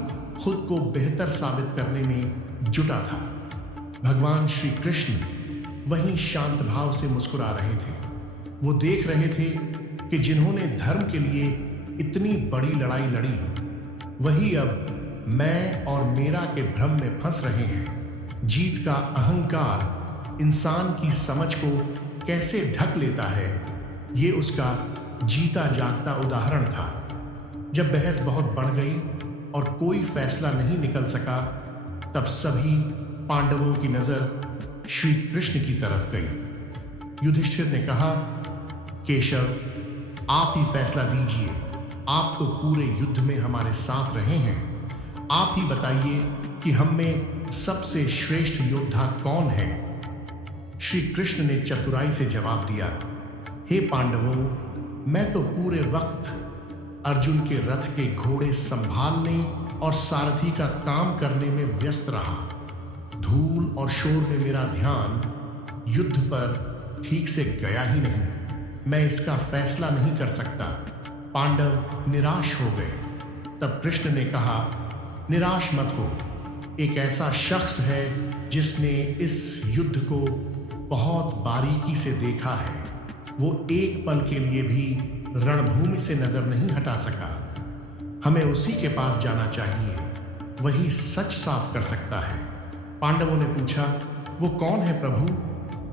खुद को बेहतर साबित करने में जुटा था। भगवान श्री कृष्ण वहीं शांत भाव से मुस्कुरा रहे थे। वो देख रहे थे कि जिन्होंने धर्म के लिए इतनी बड़ी लड़ाई लड़ी, वही अब मैं और मेरा के भ्रम में फंस रहे हैं। जीत का अहंकार इंसान की समझ को कैसे ढक लेता है, ये उसका जीता जागता उदाहरण था। जब बहस बहुत बढ़ गई और कोई फैसला नहीं निकल सका, तब सभी पांडवों की नजर श्री कृष्ण की तरफ गई। युधिष्ठिर ने कहा, केशव, आप ही फैसला दीजिए। आप तो पूरे युद्ध में हमारे साथ रहे हैं। आप ही बताइए कि हम में सबसे श्रेष्ठ योद्धा कौन है। श्री कृष्ण ने चतुराई से जवाब दिया, हे पांडवों, मैं तो पूरे वक्त अर्जुन के रथ के घोड़े संभालने और सारथी का काम करने में व्यस्त रहा। धूल और शोर में मेरा ध्यान युद्ध पर ठीक से गया ही नहीं। मैं इसका फैसला नहीं कर सकता। पांडव निराश हो गए। तब कृष्ण ने कहा, निराश मत हो। एक ऐसा शख्स है जिसने इस युद्ध को बहुत बारीकी से देखा है। वो एक पल के लिए भी रणभूमि से नजर नहीं हटा सका। हमें उसी के पास जाना चाहिए, वही सच साफ कर सकता है। पांडवों ने पूछा, वो कौन है प्रभु?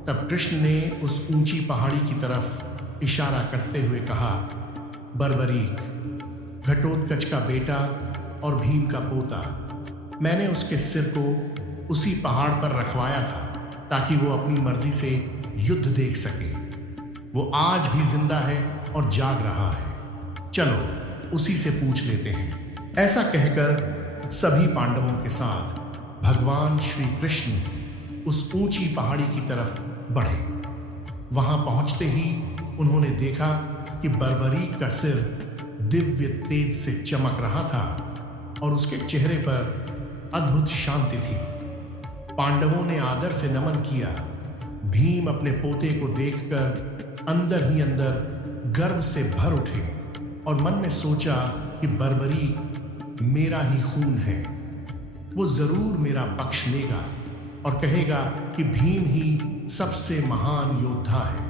तब कृष्ण ने उस ऊंची पहाड़ी की तरफ इशारा करते हुए कहा, बर्बरीक, घटोत्कच का बेटा और भीम का पोता। मैंने उसके सिर को उसी पहाड़ पर रखवाया था ताकि वो अपनी मर्जी से युद्ध देख सके। वो आज भी जिंदा है और जाग रहा है। चलो उसी से पूछ लेते हैं। ऐसा कहकर सभी पांडवों के साथ भगवान श्री कृष्ण उस ऊंची पहाड़ी की तरफ बढ़े। वहां पहुंचते ही उन्होंने देखा कि बर्बरीक का सिर दिव्य तेज से चमक रहा था और उसके चेहरे पर अद्भुत शांति थी। पांडवों ने आदर से नमन किया। भीम अपने पोते को देखकर अंदर ही अंदर गर्व से भर उठे और मन में सोचा कि बर्बरीक मेरा ही खून है। वो जरूर मेरा पक्ष लेगा और कहेगा कि भीम ही सबसे महान योद्धा है।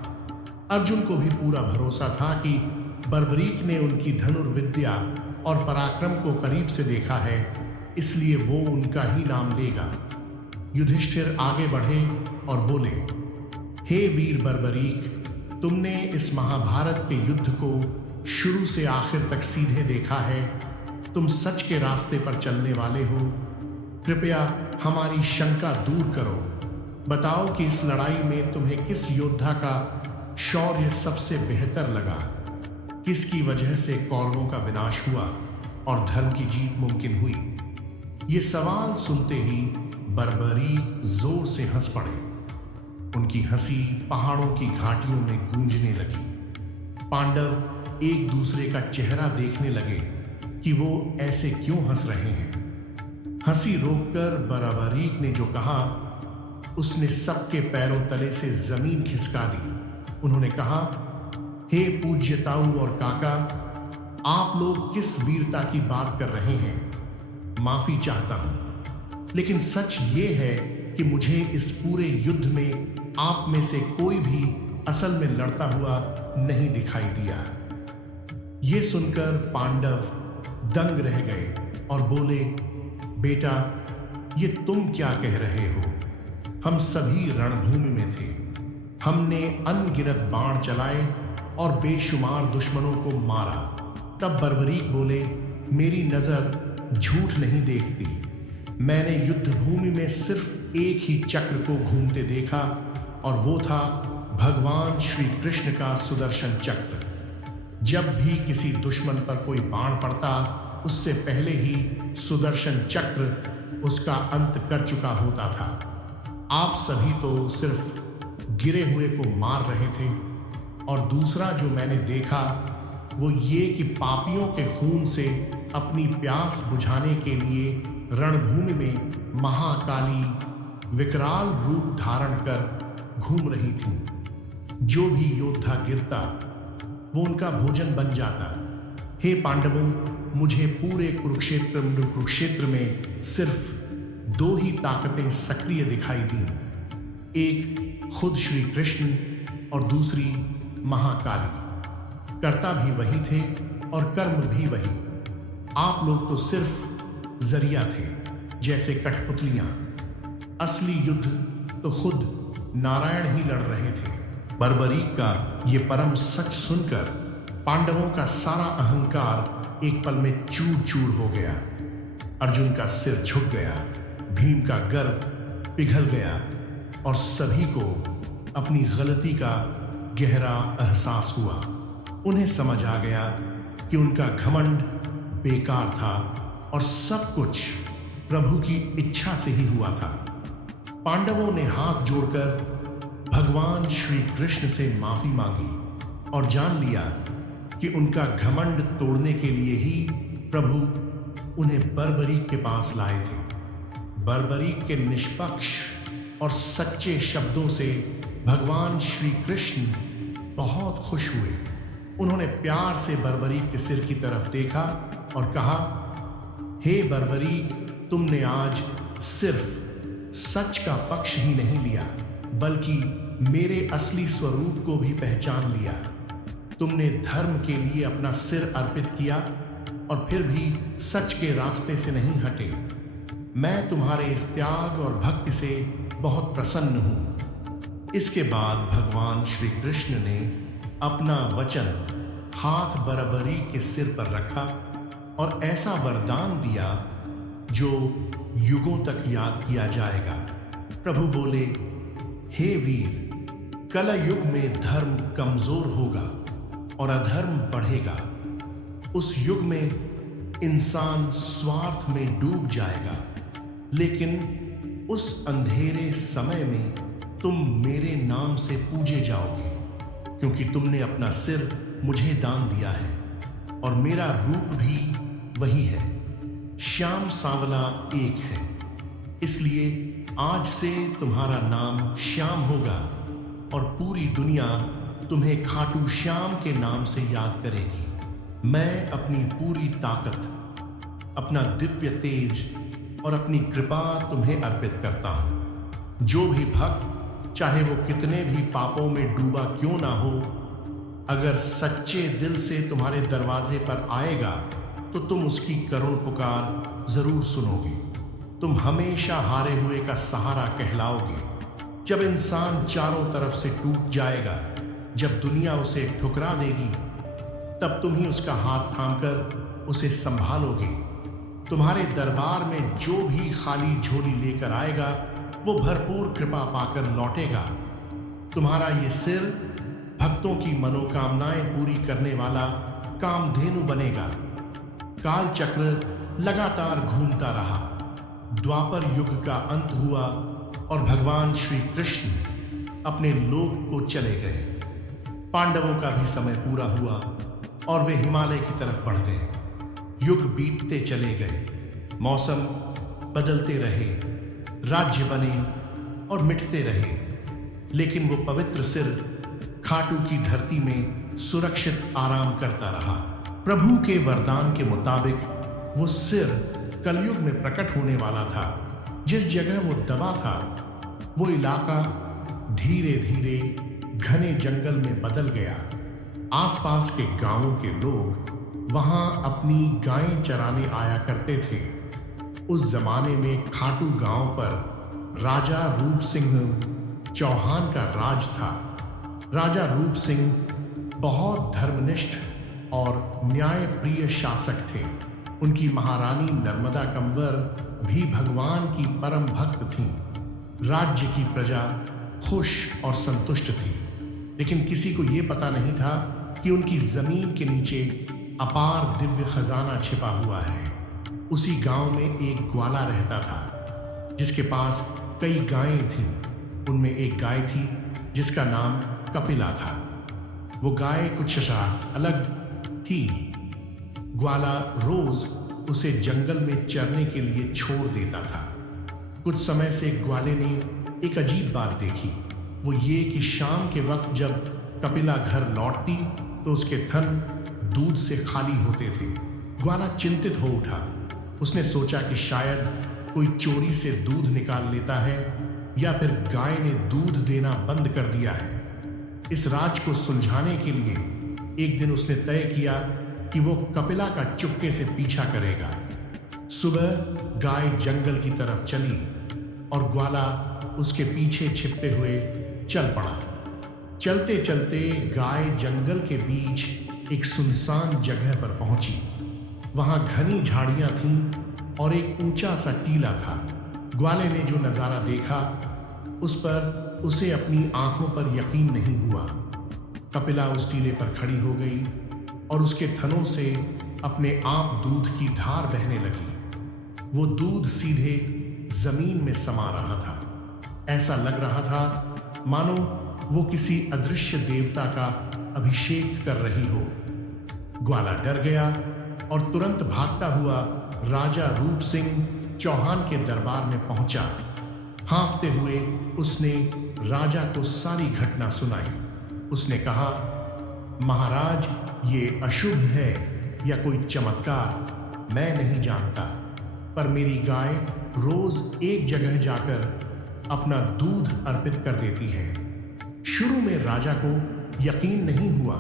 अर्जुन को भी पूरा भरोसा था कि बर्बरीक ने उनकी धनुर्विद्या और पराक्रम को करीब से देखा है, इसलिए वो उनका ही नाम लेगा। युधिष्ठिर आगे बढ़े और बोले, हे वीर बर्बरीक, तुमने इस महाभारत के युद्ध को शुरू से आखिर तक सीधे देखा है। तुम सच के रास्ते पर चलने वाले हो। कृपया हमारी शंका दूर करो। बताओ कि इस लड़ाई में तुम्हें किस योद्धा का शौर्य सबसे बेहतर लगा, किसकी वजह से कौरवों का विनाश हुआ और धर्म की जीत मुमकिन हुई। ये सवाल सुनते ही बर्बरीक जोर से हंस पड़े। उनकी हंसी पहाड़ों की घाटियों में गूंजने लगी। पांडव एक दूसरे का चेहरा देखने लगे कि वो ऐसे क्यों हंस रहे हैं। हंसी रोककर बर्बरीक ने जो कहा, उसने सबके पैरों तले से जमीन खिसका दी। उन्होंने कहा, हे पूज्य ताऊ और काका, आप लोग किस वीरता की बात कर रहे हैं? माफी चाहता हूं, लेकिन सच ये है कि मुझे इस पूरे युद्ध में आप में से कोई भी असल में लड़ता हुआ नहीं दिखाई दिया। ये सुनकर पांडव दंग रह गए और बोले, बेटा, ये तुम क्या कह रहे हो? हम सभी रणभूमि में थे। हमने अनगिनत बाण चलाए और बेशुमार दुश्मनों को मारा। तब बर्बरीक बोले, मेरी नजर झूठ नहीं देखती। मैंने युद्ध भूमि में सिर्फ एक ही चक्र को घूमते देखा और वो था भगवान श्री कृष्ण का सुदर्शन चक्र। जब भी किसी दुश्मन पर कोई बाण पड़ता, उससे पहले ही सुदर्शन चक्र उसका अंत कर चुका होता था। आप सभी तो सिर्फ गिरे हुए को मार रहे थे। और दूसरा जो मैंने देखा वो ये कि पापियों के खून से अपनी प्यास बुझाने के लिए रणभूमि में महाकाली विकराल रूप धारण कर घूम रही थी। जो भी योद्धा गिरता वो उनका भोजन बन जाता। हे पांडवों, मुझे पूरे कुरुक्षेत्र में सिर्फ 2 ही ताकतें सक्रिय दिखाई दी। एक खुद श्री कृष्ण और दूसरी महाकाली। कर्ता भी वही थे और कर्म भी वही। आप लोग तो सिर्फ जरिया थे, जैसे कठपुतलियां। असली युद्ध तो खुद नारायण ही लड़ रहे थे। बर्बरीक का ये परम सच सुनकर पांडवों का सारा अहंकार एक पल में चूर चूर हो गया। अर्जुन का सिर झुक गया, भीम का गर्व पिघल गया और सभी को अपनी गलती का गहरा एहसास हुआ। उन्हें समझ आ गया कि उनका घमंड बेकार था और सब कुछ प्रभु की इच्छा से ही हुआ था। पांडवों ने हाथ जोड़कर भगवान श्री कृष्ण से माफी मांगी और जान लिया कि उनका घमंड तोड़ने के लिए ही प्रभु उन्हें बर्बरीक के पास लाए थे। बर्बरीक के निष्पक्ष और सच्चे शब्दों से भगवान श्री कृष्ण बहुत खुश हुए। उन्होंने प्यार से बर्बरीक के सिर की तरफ देखा और कहा, हे बर्बरीक, तुमने आज सिर्फ सच का पक्ष ही नहीं लिया, बल्कि मेरे असली स्वरूप को भी पहचान लिया। तुमने धर्म के लिए अपना सिर अर्पित किया और फिर भी सच के रास्ते से नहीं हटे। मैं तुम्हारे इस त्याग और भक्ति से बहुत प्रसन्न हूं। इसके बाद भगवान श्री कृष्ण ने अपना वचन हाथ बर्बरीक के सिर पर रखा और ऐसा वरदान दिया जो युगों तक याद किया जाएगा। प्रभु बोले, हे वीर, कलयुग में धर्म कमजोर होगा और अधर्म बढ़ेगा। उस युग में इंसान स्वार्थ में डूब जाएगा, लेकिन उस अंधेरे समय में तुम मेरे नाम से पूजे जाओगे, क्योंकि तुमने अपना सिर मुझे दान दिया है और मेरा रूप भी वही है। श्याम सांवला एक है, इसलिए आज से तुम्हारा नाम श्याम होगा और पूरी दुनिया तुम्हें खाटू श्याम के नाम से याद करेगी। मैं अपनी पूरी ताकत, अपना दिव्य तेज और अपनी कृपा तुम्हें अर्पित करता हूं। जो भी भक्त, चाहे वो कितने भी पापों में डूबा क्यों ना हो, अगर सच्चे दिल से तुम्हारे दरवाजे पर आएगा तो तुम उसकी करुण पुकार जरूर सुनोगे। तुम हमेशा हारे हुए का सहारा कहलाओगे। जब इंसान चारों तरफ से टूट जाएगा, जब दुनिया उसे ठुकरा देगी, तब तुम ही उसका हाथ थामकर उसे संभालोगे। तुम्हारे दरबार में जो भी खाली झोली लेकर आएगा, वो भरपूर कृपा पाकर लौटेगा। तुम्हारा ये सिर भक्तों की मनोकामनाएं पूरी करने वाला कामधेनु बनेगा। काल चक्र लगातार घूमता रहा। द्वापर युग का अंत हुआ और भगवान श्री कृष्ण अपने लोक को चले गए। पांडवों का भी समय पूरा हुआ और वे हिमालय की तरफ बढ़ गए। युग बीतते चले गए, मौसम बदलते रहे, राज्य बने और मिटते रहे, लेकिन वो पवित्र सिर खाटू की धरती में सुरक्षित आराम करता रहा। प्रभु के वरदान के मुताबिक वो सिर कलयुग में प्रकट होने वाला था। जिस जगह वो दबा था, वो इलाका धीरे धीरे घने जंगल में बदल गया। आसपास के गांवों के लोग वहां अपनी गायें चराने आया करते थे। उस जमाने में खाटू गांव पर राजा रूप सिंह चौहान का राज था। राजा रूप सिंह बहुत धर्मनिष्ठ और न्यायप्रिय शासक थे। उनकी महारानी नर्मदा कंवर भी भगवान की परम भक्त थीं। राज्य की प्रजा खुश और संतुष्ट थी, लेकिन किसी को ये पता नहीं था कि उनकी जमीन के नीचे अपार दिव्य खजाना छिपा हुआ है। उसी गांव में एक ग्वाला रहता था, जिसके पास कई गायें थीं। उनमें एक गाय थी जिसका नाम कपिला था। वो गाय कुछ अलग थी। ग्वाला रोज उसे जंगल में चरने के लिए छोड़ देता था। कुछ समय से ग्वाले ने एक अजीब बात देखी। वो ये कि शाम के वक्त जब कपिला घर लौटती तो उसके थन दूध से खाली होते थे। ग्वाला चिंतित हो उठा। उसने सोचा कि शायद कोई चोरी से दूध निकाल लेता है या फिर गाय ने दूध देना बंद कर दिया है। इस राज को सुलझाने के लिए एक दिन उसने तय किया कि वो कपिला का चुपके से पीछा करेगा। सुबह गाय जंगल की तरफ चली और ग्वाला उसके पीछे छिपते हुए चल पड़ा। चलते चलते गाय जंगल के बीच एक सुनसान जगह पर पहुंची। वहां घनी झाड़ियां थीं और एक ऊंचा सा टीला था। ग्वाले ने जो नजारा देखा उस पर उसे अपनी आंखों पर यकीन नहीं हुआ। कपिला उस टीले पर खड़ी हो गई और उसके थनों से अपने आप दूध की धार बहने लगी। वो दूध सीधे जमीन में समा रहा था। ऐसा लग रहा था मानो वो किसी अदृश्य देवता का अभिषेक कर रही हो। ग्वाला डर गया और तुरंत भागता हुआ राजा रूप सिंह चौहान के दरबार में पहुंचा। हाँफते हुए उसने राजा को सारी घटना सुनाई। उसने कहा, महाराज, ये अशुभ है या कोई चमत्कार मैं नहीं जानता, पर मेरी गाय रोज एक जगह जाकर अपना दूध अर्पित कर देती है। शुरू में राजा को यकीन नहीं हुआ,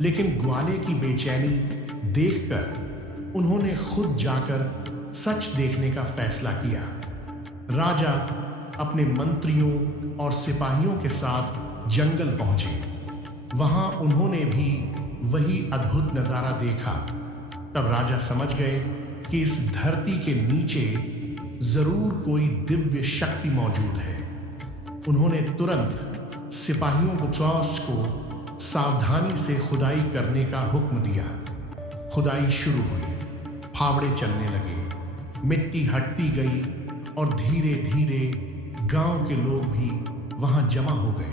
लेकिन ग्वाले की बेचैनी देखकर उन्होंने खुद जाकर सच देखने का फैसला किया। राजा अपने मंत्रियों और सिपाहियों के साथ जंगल पहुंचे। वहां उन्होंने भी वही अद्भुत नजारा देखा। तब राजा समझ गए कि इस धरती के नीचे जरूर कोई दिव्य शक्ति मौजूद है। उन्होंने तुरंत सिपाहियों को चौस को सावधानी से खुदाई करने का हुक्म दिया। खुदाई शुरू हुई, फावड़े चलने लगे, मिट्टी हटती गई और धीरे धीरे गांव के लोग भी वहां जमा हो गए।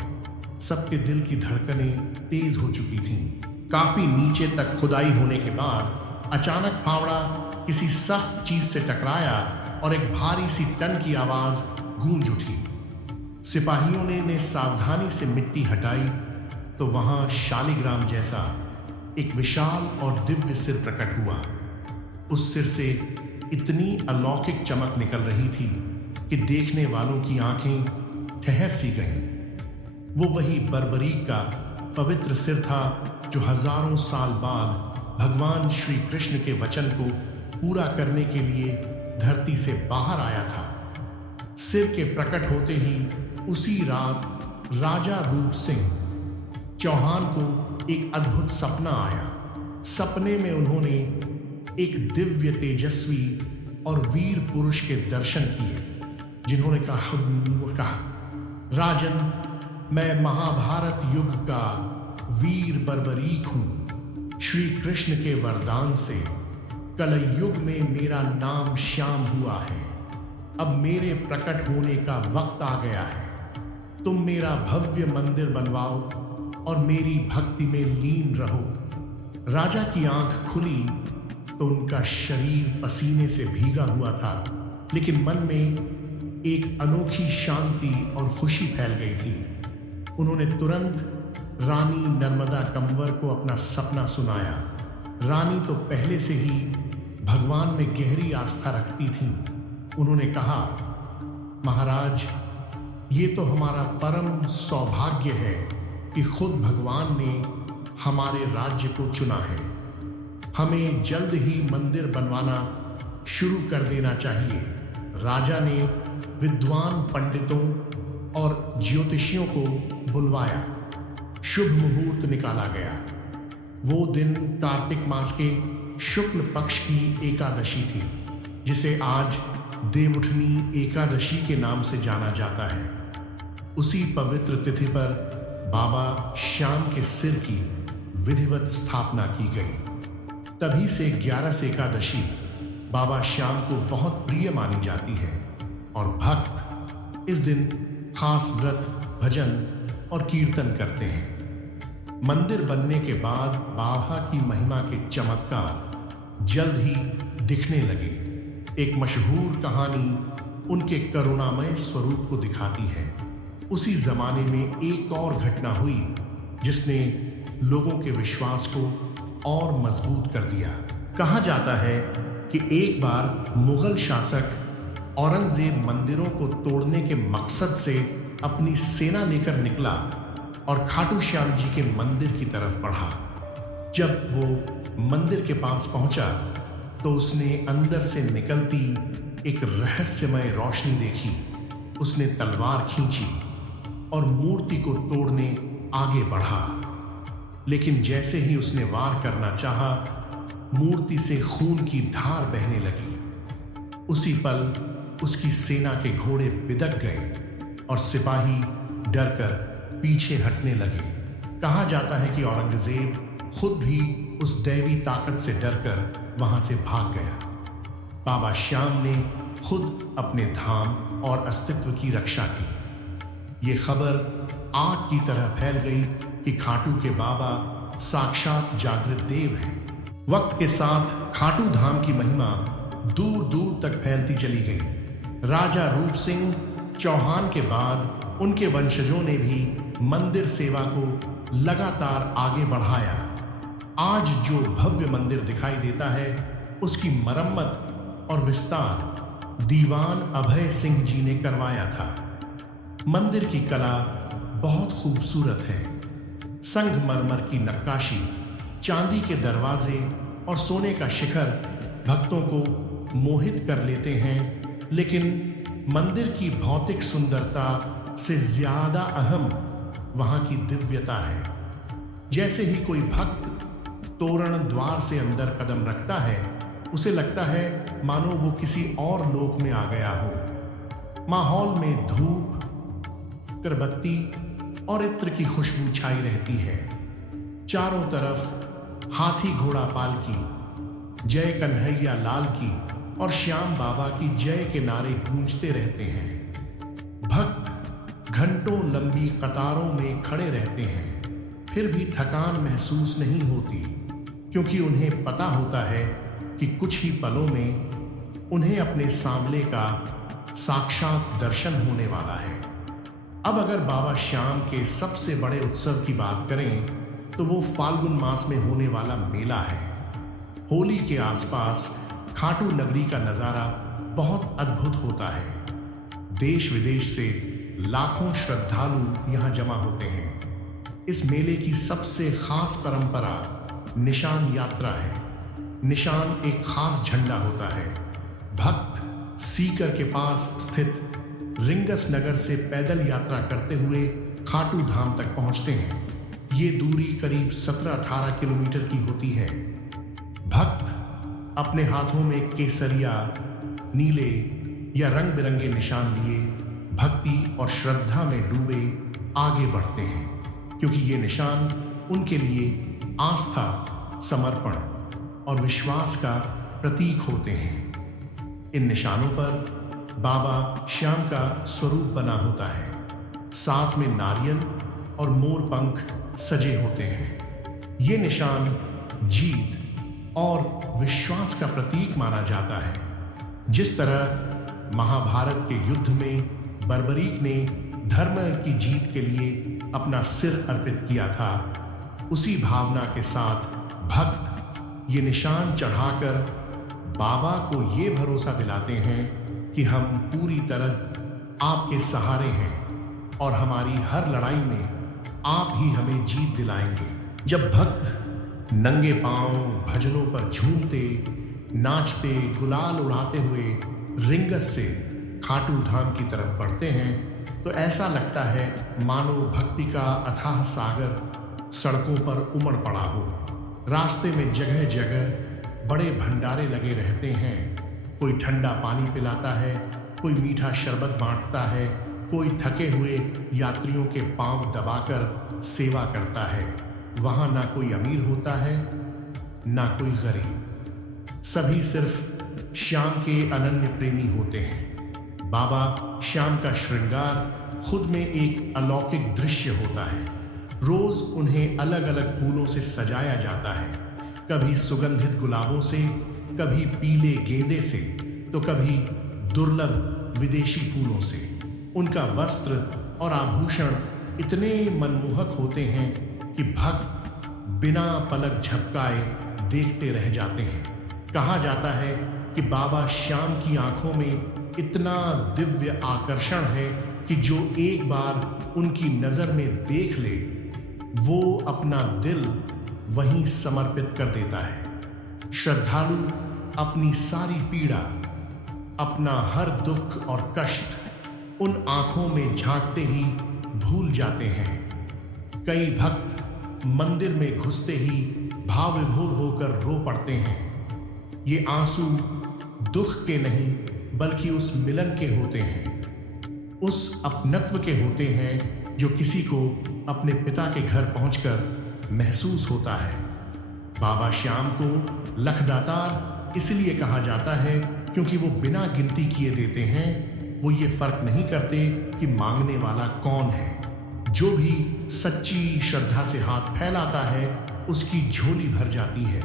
सबके दिल की धड़कनें तेज हो चुकी थीं। काफी नीचे तक खुदाई होने के बाद अचानक फावड़ा किसी सख्त चीज से टकराया और एक भारी सी टन की आवाज गूंज उठी। सिपाहियों ने सावधानी से मिट्टी हटाई तो वहां शालिग्राम जैसा एक विशाल और दिव्य सिर प्रकट हुआ। उस सिर से इतनी अलौकिक चमक निकल रही थी कि देखने वालों की आंखें ठहर सी गईं। वो वही बर्बरीक का पवित्र सिर था जो हजारों साल बाद भगवान श्री कृष्ण के वचन को पूरा करने के लिए धरती से बाहर आया था। सिर के प्रकट होते ही उसी रात राजा रूप सिंह चौहान को एक अद्भुत सपना आया। सपने में उन्होंने एक दिव्य, तेजस्वी और वीर पुरुष के दर्शन किए, जिन्होंने कहा, राजन, मैं महाभारत युग का वीर बर्बरीक हूं। श्री कृष्ण के वरदान से कलयुग में मेरा नाम श्याम हुआ है। अब मेरे प्रकट होने का वक्त आ गया है। तुम मेरा भव्य मंदिर बनवाओ और मेरी भक्ति में लीन रहो। राजा की आंख खुली तो उनका शरीर पसीने से भीगा हुआ था, लेकिन मन में एक अनोखी शांति और खुशी फैल गई थी। उन्होंने तुरंत रानी नर्मदा कंवर को अपना सपना सुनाया। रानी तो पहले से ही भगवान में गहरी आस्था रखती थी। उन्होंने कहा, महाराज, ये तो हमारा परम सौभाग्य है कि खुद भगवान ने हमारे राज्य को चुना है। हमें जल्द ही मंदिर बनवाना शुरू कर देना चाहिए। राजा ने विद्वान पंडितों और ज्योतिषियों को बुलवाया। शुभ मुहूर्त निकाला गया। वो दिन कार्तिक मास के शुक्ल पक्ष की एकादशी थी, जिसे आज देवउठनी एकादशी के नाम से जाना जाता है। उसी पवित्र तिथि पर बाबा श्याम के सिर की विधिवत स्थापना की गई। तभी से 11 एकादशी बाबा श्याम को बहुत प्रिय मानी जाती है और भक्त इस दिन खास व्रत, भजन और कीर्तन करते हैं। मंदिर बनने के बाद बाबा की महिमा के चमत्कार जल्द ही दिखने लगे। एक मशहूर कहानी उनके करुणामय स्वरूप को दिखाती है। उसी जमाने में एक और घटना हुई जिसने लोगों के विश्वास को और मजबूत कर दिया। कहा जाता है कि एक बार मुगल शासक औरंगजेब मंदिरों को तोड़ने के मकसद से अपनी सेना लेकर निकला और खाटू श्याम जी के मंदिर की तरफ बढ़ा। जब वो मंदिर के पास पहुंचा तो उसने अंदर से निकलती एक रहस्यमय रोशनी देखी। उसने तलवार खींची और मूर्ति को तोड़ने आगे बढ़ा, लेकिन जैसे ही उसने वार करना चाहा, मूर्ति से खून की धार बहने लगी। उसी पल उसकी सेना के घोड़े बिदक गए और सिपाही डरकर पीछे हटने लगे। कहा जाता है कि औरंगजेब खुद भी उस दैवी ताकत से डरकर वहां से भाग गया। बाबा श्याम ने खुद अपने धाम और अस्तित्व की रक्षा की। ये खबर आग की तरह फैल गई कि खाटू के बाबा साक्षात जागृत देव हैं। वक्त के साथ खाटू धाम की महिमा दूर दूर तक फैलती चली गई। राजा रूप सिंह चौहान के बाद उनके वंशजों ने भी मंदिर सेवा को लगातार आगे बढ़ाया। आज जो भव्य मंदिर दिखाई देता है, उसकी मरम्मत और विस्तार दीवान अभय सिंह जी ने करवाया था। मंदिर की कला बहुत खूबसूरत है। संगमरमर की नक्काशी, चांदी के दरवाजे और सोने का शिखर भक्तों को मोहित कर लेते हैं, लेकिन मंदिर की भौतिक सुंदरता से ज्यादा अहम वहां की दिव्यता है। जैसे ही कोई भक्त तोरण द्वार से अंदर कदम रखता है, उसे लगता है मानो वो किसी और लोक में आ गया हो। माहौल में धूप, अगरबत्ती और इत्र की खुशबू छाई रहती है। चारों तरफ हाथी घोड़ा पालकी, जय कन्हैया लाल की और श्याम बाबा की जय के नारे गूंजते रहते हैं। भक्त घंटों लंबी कतारों में खड़े रहते हैं, फिर भी थकान महसूस नहीं होती, क्योंकि उन्हें पता होता है कि कुछ ही पलों में उन्हें अपने सांवले का साक्षात दर्शन होने वाला है। अब अगर बाबा श्याम के सबसे बड़े उत्सव की बात करें तो वो फाल्गुन मास में होने वाला मेला है। होली के आसपास खाटू नगरी का नज़ारा बहुत अद्भुत होता है। देश विदेश से लाखों श्रद्धालु यहाँ जमा होते हैं। इस मेले की सबसे खास परंपरा निशान यात्रा है। निशान एक खास झंडा होता है। भक्त सीकर के पास स्थित रिंगस नगर से पैदल यात्रा करते हुए खाटू धाम तक पहुंचते हैं। ये दूरी करीब 17-18 किलोमीटर की होती है। भक्त अपने हाथों में केसरिया, नीले या रंग बिरंगे निशान लिए भक्ति और श्रद्धा में डूबे आगे बढ़ते हैं, क्योंकि ये निशान उनके लिए आस्था, समर्पण और विश्वास का प्रतीक होते हैं। इन निशानों पर बाबा श्याम का स्वरूप बना होता है। साथ में नारियल और मोर पंख सजे होते हैं। ये निशान जीत और विश्वास का प्रतीक माना जाता है। जिस तरह महाभारत के युद्ध में बर्बरीक ने धर्म की जीत के लिए अपना सिर अर्पित किया था, उसी भावना के साथ भक्त ये निशान चढ़ाकर बाबा को ये भरोसा दिलाते हैं कि हम पूरी तरह आपके सहारे हैं और हमारी हर लड़ाई में आप ही हमें जीत दिलाएंगे। जब भक्त नंगे पांव भजनों पर झूमते, नाचते, गुलाल उड़ाते हुए रिंगस से खाटू धाम की तरफ बढ़ते हैं तो ऐसा लगता है मानो भक्ति का अथाह सागर सड़कों पर उमड़ पड़ा हो। रास्ते में जगह जगह बड़े भंडारे लगे रहते हैं। कोई ठंडा पानी पिलाता है, कोई मीठा शरबत बांटता है, कोई थके हुए यात्रियों के पांव दबाकर सेवा करता है। वहाँ ना कोई अमीर होता है, ना कोई गरीब। सभी सिर्फ श्याम के अनन्य प्रेमी होते हैं। बाबा श्याम का श्रृंगार खुद में एक अलौकिक दृश्य होता है। रोज उन्हें अलग अलग फूलों से सजाया जाता है, कभी सुगंधित गुलाबों से, कभी पीले गेंदे से, तो कभी दुर्लभ विदेशी फूलों से। उनका वस्त्र और आभूषण इतने मनमोहक होते हैं कि भक्त बिना पलक झपकाए देखते रह जाते हैं। कहा जाता है कि कि बाबा श्याम की आंखों में इतना दिव्य आकर्षण है कि जो एक बार उनकी नजर में देख ले वो अपना दिल वहीं समर्पित कर देता है। श्रद्धालु अपनी सारी पीड़ा, अपना हर दुख और कष्ट उन आंखों में झांकते ही भूल जाते हैं। कई भक्त मंदिर में घुसते ही भाव विभोर होकर रो पड़ते हैं। ये आंसू दुख के नहीं बल्कि उस मिलन के होते हैं, उस अपनत्व के होते हैं जो किसी को अपने पिता के घर पहुंचकर महसूस होता है। बाबा श्याम को लखदातार इसलिए कहा जाता है क्योंकि वो बिना गिनती किए देते हैं। वो ये फर्क नहीं करते कि मांगने वाला कौन है। जो भी सच्ची श्रद्धा से हाथ फैलाता है उसकी झोली भर जाती है।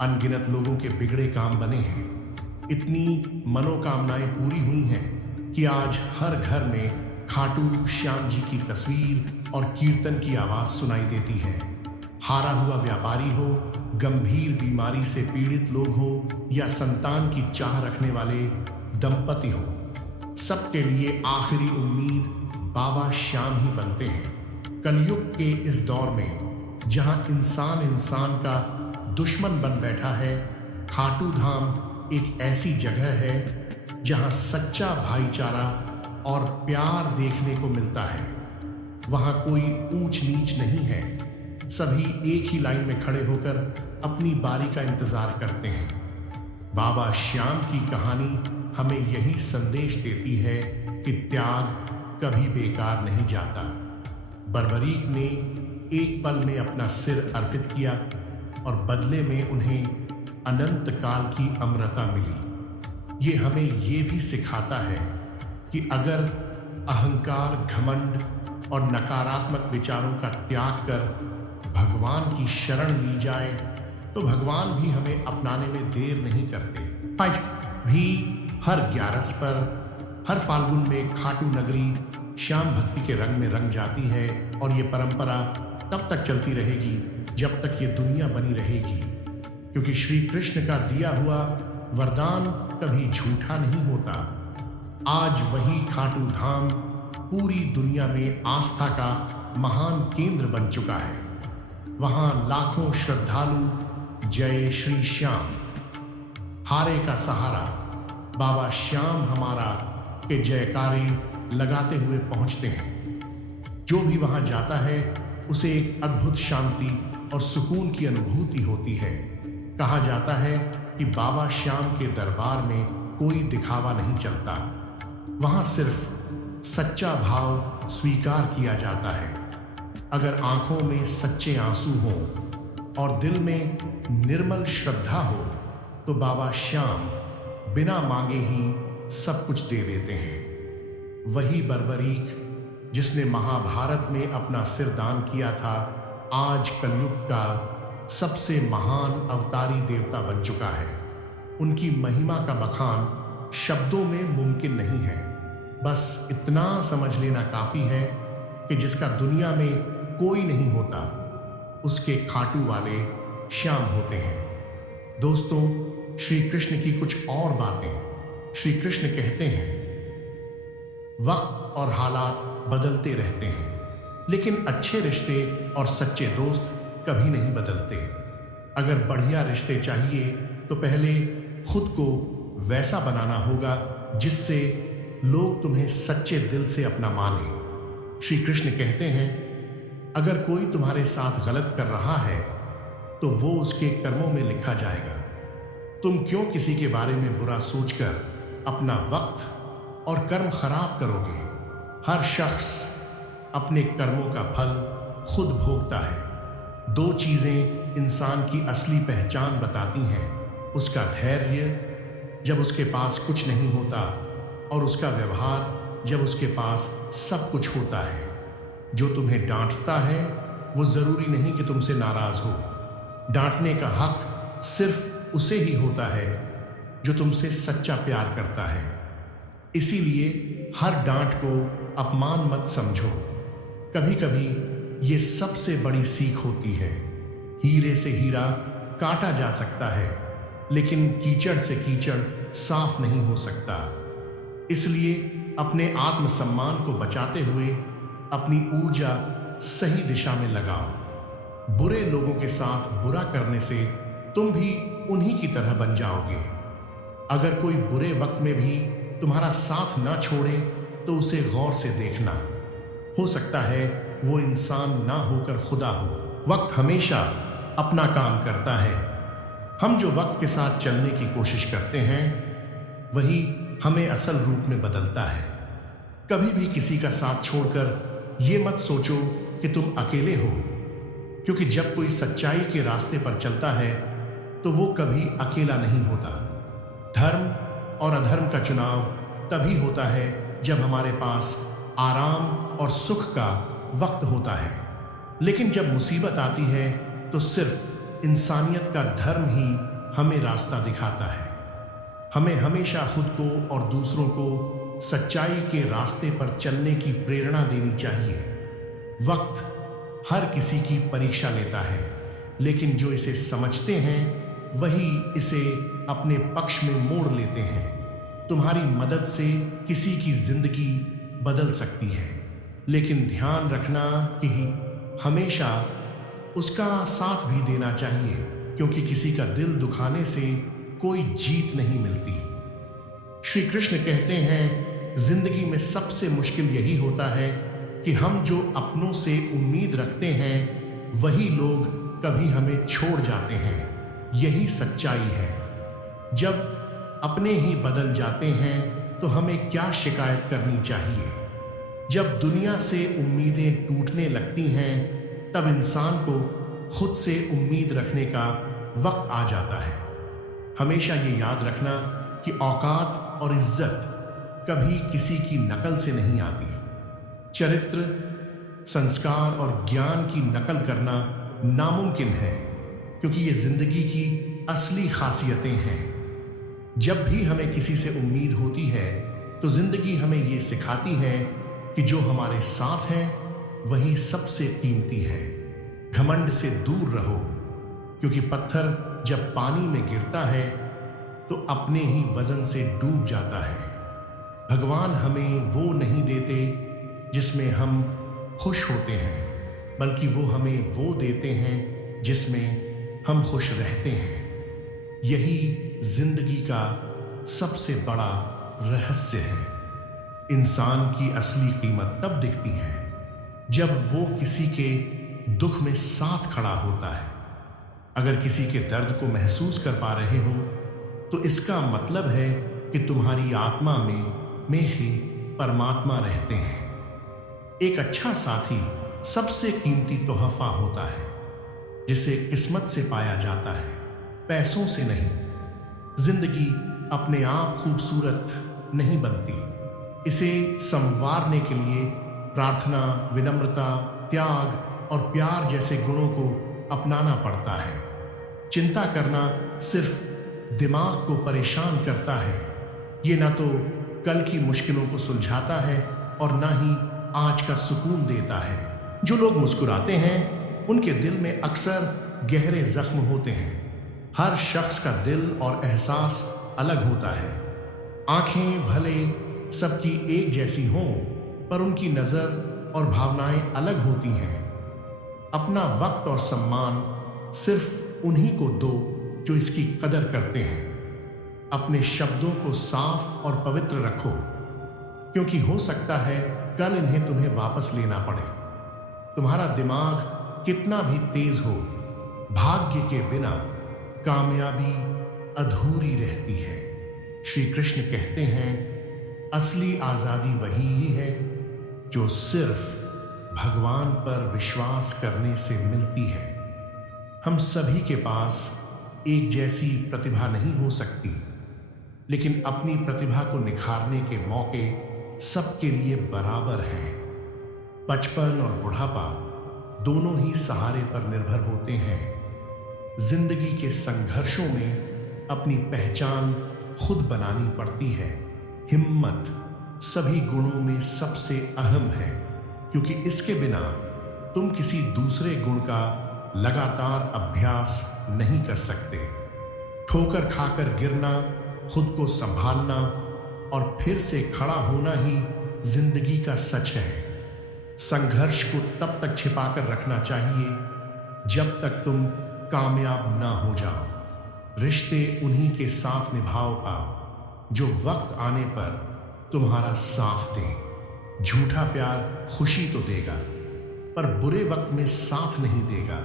अनगिनत लोगों के बिगड़े काम बने हैं। इतनी मनोकामनाएं पूरी हुई हैं कि आज हर घर में खाटू श्याम जी की तस्वीर और कीर्तन की आवाज सुनाई देती है। हारा हुआ व्यापारी हो, गंभीर बीमारी से पीड़ित लोग हो या संतान की चाह रखने वाले दंपति हो, सबके लिए आखिरी उम्मीद बाबा श्याम ही बनते हैं। कलयुग के इस दौर में जहां इंसान का दुश्मन बन बैठा है, खाटू धाम एक ऐसी जगह है जहां सच्चा भाईचारा और प्यार देखने को मिलता है। वहां कोई ऊंच नीच नहीं है। सभी एक ही लाइन में खड़े होकर अपनी बारी का इंतजार करते हैं। बाबा श्याम की कहानी हमें यही संदेश देती है कि त्याग कभी बेकार नहीं जाता। बर्बरीक ने एक पल में अपना सिर अर्पित किया और बदले में उन्हें अनंत काल की अमरता मिली। ये हमें ये भी सिखाता है कि अगर अहंकार, घमंड और नकारात्मक विचारों का त्याग कर भगवान की शरण ली जाए तो भगवान भी हमें अपनाने में देर नहीं करते। आज भी हर 11 पर, हर फाल्गुन में खाटू नगरी श्याम भक्ति के रंग में रंग जाती है और ये परंपरा तब तक चलती रहेगी जब तक ये दुनिया बनी रहेगी, क्योंकि श्री कृष्ण का दिया हुआ वरदान कभी झूठा नहीं होता। आज वही खाटू धाम पूरी दुनिया में आस्था का महान केंद्र बन चुका है। वहां लाखों श्रद्धालु जय श्री श्याम, हारे का सहारा, बाबा श्याम हमारा के जयकारे लगाते हुए पहुंचते हैं। जो भी वहां जाता है उसे एक अद्भुत शांति और सुकून की अनुभूति होती है। कहा जाता है कि बाबा श्याम के दरबार में कोई दिखावा नहीं चलता। वहां सिर्फ सच्चा भाव स्वीकार किया जाता है। अगर आंखों में सच्चे आंसू हों और दिल में निर्मल श्रद्धा हो तो बाबा श्याम बिना मांगे ही सब कुछ दे देते हैं। वही बर्बरीक जिसने महाभारत में अपना सिर दान किया था, आज कलयुग का सबसे महान अवतारी देवता बन चुका है। उनकी महिमा का बखान शब्दों में मुमकिन नहीं है। बस इतना समझ लेना काफी है कि जिसका दुनिया में कोई नहीं होता उसके खाटू वाले श्याम होते हैं। दोस्तों, श्री कृष्ण की कुछ और बातें। श्री कृष्ण कहते हैं, वक्त और हालात बदलते रहते हैं लेकिन अच्छे रिश्ते और सच्चे दोस्त कभी नहीं बदलते। अगर बढ़िया रिश्ते चाहिए तो पहले खुद को वैसा बनाना होगा जिससे लोग तुम्हें सच्चे दिल से अपना माने। श्री कृष्ण कहते हैं, अगर कोई तुम्हारे साथ गलत कर रहा है तो वो उसके कर्मों में लिखा जाएगा। तुम क्यों किसी के बारे में बुरा सोचकर अपना वक्त और कर्म खराब करोगे। हर शख्स अपने कर्मों का फल खुद भोगता है। दो चीजें इंसान की असली पहचान बताती हैं, उसका धैर्य जब उसके पास कुछ नहीं होता और उसका व्यवहार जब उसके पास सब कुछ होता है। जो तुम्हें डांटता है वो जरूरी नहीं कि तुमसे नाराज हो। डांटने का हक सिर्फ उसे ही होता है जो तुमसे सच्चा प्यार करता है। इसीलिए हर डांट को अपमान मत समझो। कभी कभी ये सबसे बड़ी सीख होती है। हीरे से हीरा काटा जा सकता है लेकिन कीचड़ से कीचड़ साफ नहीं हो सकता। इसलिए अपने आत्मसम्मान को बचाते हुए अपनी ऊर्जा सही दिशा में लगाओ। बुरे लोगों के साथ बुरा करने से तुम भी उन्हीं की तरह बन जाओगे। अगर कोई बुरे वक्त में भी तुम्हारा साथ ना छोड़े तो उसे गौर से देखना। हो सकता है वो इंसान ना होकर खुदा हो। वक्त हमेशा अपना काम करता है। हम जो वक्त के साथ चलने की कोशिश करते हैं वही हमें असल रूप में बदलता है। कभी भी किसी का साथ छोड़कर ये मत सोचो कि तुम अकेले हो, क्योंकि जब कोई सच्चाई के रास्ते पर चलता है तो वो कभी अकेला नहीं होता। धर्म और अधर्म का चुनाव तभी होता है जब हमारे पास आराम और सुख का वक्त होता है, लेकिन जब मुसीबत आती है तो सिर्फ इंसानियत का धर्म ही हमें रास्ता दिखाता है। हमें हमेशा खुद को और दूसरों को सच्चाई के रास्ते पर चलने की प्रेरणा देनी चाहिए। वक्त हर किसी की परीक्षा लेता है, लेकिन जो इसे समझते हैं वही इसे अपने पक्ष में मोड़ लेते हैं। तुम्हारी मदद से किसी की जिंदगी बदल सकती है, लेकिन ध्यान रखना कि हमेशा उसका साथ भी देना चाहिए, क्योंकि किसी का दिल दुखाने से कोई जीत नहीं मिलती। श्री कृष्ण कहते हैं, जिंदगी में सबसे मुश्किल यही होता है कि हम जो अपनों से उम्मीद रखते हैं वही लोग कभी हमें छोड़ जाते हैं। यही सच्चाई है। जब अपने ही बदल जाते हैं तो हमें क्या शिकायत करनी चाहिए। जब दुनिया से उम्मीदें टूटने लगती हैं तब इंसान को खुद से उम्मीद रखने का वक्त आ जाता है। हमेशा ये याद रखना कि औकात और इज्जत कभी किसी की नकल से नहीं आती। चरित्र, संस्कार और ज्ञान की नकल करना नामुमकिन है, क्योंकि ये जिंदगी की असली खासियतें हैं। जब भी हमें किसी से उम्मीद होती है तो जिंदगी हमें ये सिखाती है कि जो हमारे साथ है वही सबसे कीमती है। घमंड से दूर रहो, क्योंकि पत्थर जब पानी में गिरता है तो अपने ही वजन से डूब जाता है। भगवान हमें वो नहीं देते जिसमें हम खुश होते हैं, बल्कि वो हमें वो देते हैं जिसमें हम खुश रहते हैं। यही जिंदगी का सबसे बड़ा रहस्य है। इंसान की असली कीमत तब दिखती है जब वो किसी के दुख में साथ खड़ा होता है। अगर किसी के दर्द को महसूस कर पा रहे हो तो इसका मतलब है कि तुम्हारी आत्मा में ही परमात्मा रहते हैं। एक अच्छा साथी सबसे कीमती तोहफा होता है, जिसे किस्मत से पाया जाता है, पैसों से नहीं। जिंदगी अपने आप खूबसूरत नहीं बनती। इसे संवारने के लिए प्रार्थना, विनम्रता, त्याग और प्यार जैसे गुणों को अपनाना पड़ता है। चिंता करना सिर्फ दिमाग को परेशान करता है। ये ना तो कल की मुश्किलों को सुलझाता है और ना ही आज का सुकून देता है। जो लोग मुस्कुराते हैं उनके दिल में अक्सर गहरे जख्म होते हैं। हर शख्स का दिल और एहसास अलग होता है। आंखें भले सबकी एक जैसी हों, पर उनकी नज़र और भावनाएं अलग होती हैं। अपना वक्त और सम्मान सिर्फ उन्हीं को दो जो इसकी कदर करते हैं। अपने शब्दों को साफ और पवित्र रखो, क्योंकि हो सकता है कल इन्हें तुम्हें वापस लेना पड़े। तुम्हारा दिमाग कितना भी तेज हो, भाग्य के बिना कामयाबी अधूरी रहती है। श्री कृष्ण कहते हैं, असली आजादी वही है जो सिर्फ भगवान पर विश्वास करने से मिलती है। हम सभी के पास एक जैसी प्रतिभा नहीं हो सकती, लेकिन अपनी प्रतिभा को निखारने के मौके सबके लिए बराबर हैं। बचपन और बुढ़ापा दोनों ही सहारे पर निर्भर होते हैं। जिंदगी के संघर्षों में अपनी पहचान खुद बनानी पड़ती है। हिम्मत सभी गुणों में सबसे अहम है, क्योंकि इसके बिना तुम किसी दूसरे गुण का लगातार अभ्यास नहीं कर सकते। ठोकर खाकर गिरना खुद को संभालना और फिर से खड़ा होना ही जिंदगी का सच है। संघर्ष को तब तक छिपाकर रखना चाहिए जब तक तुम कामयाब ना हो जाओ। रिश्ते उन्हीं के साथ निभाओ जो वक्त आने पर तुम्हारा साथ दे। झूठा प्यार खुशी तो देगा पर बुरे वक्त में साथ नहीं देगा।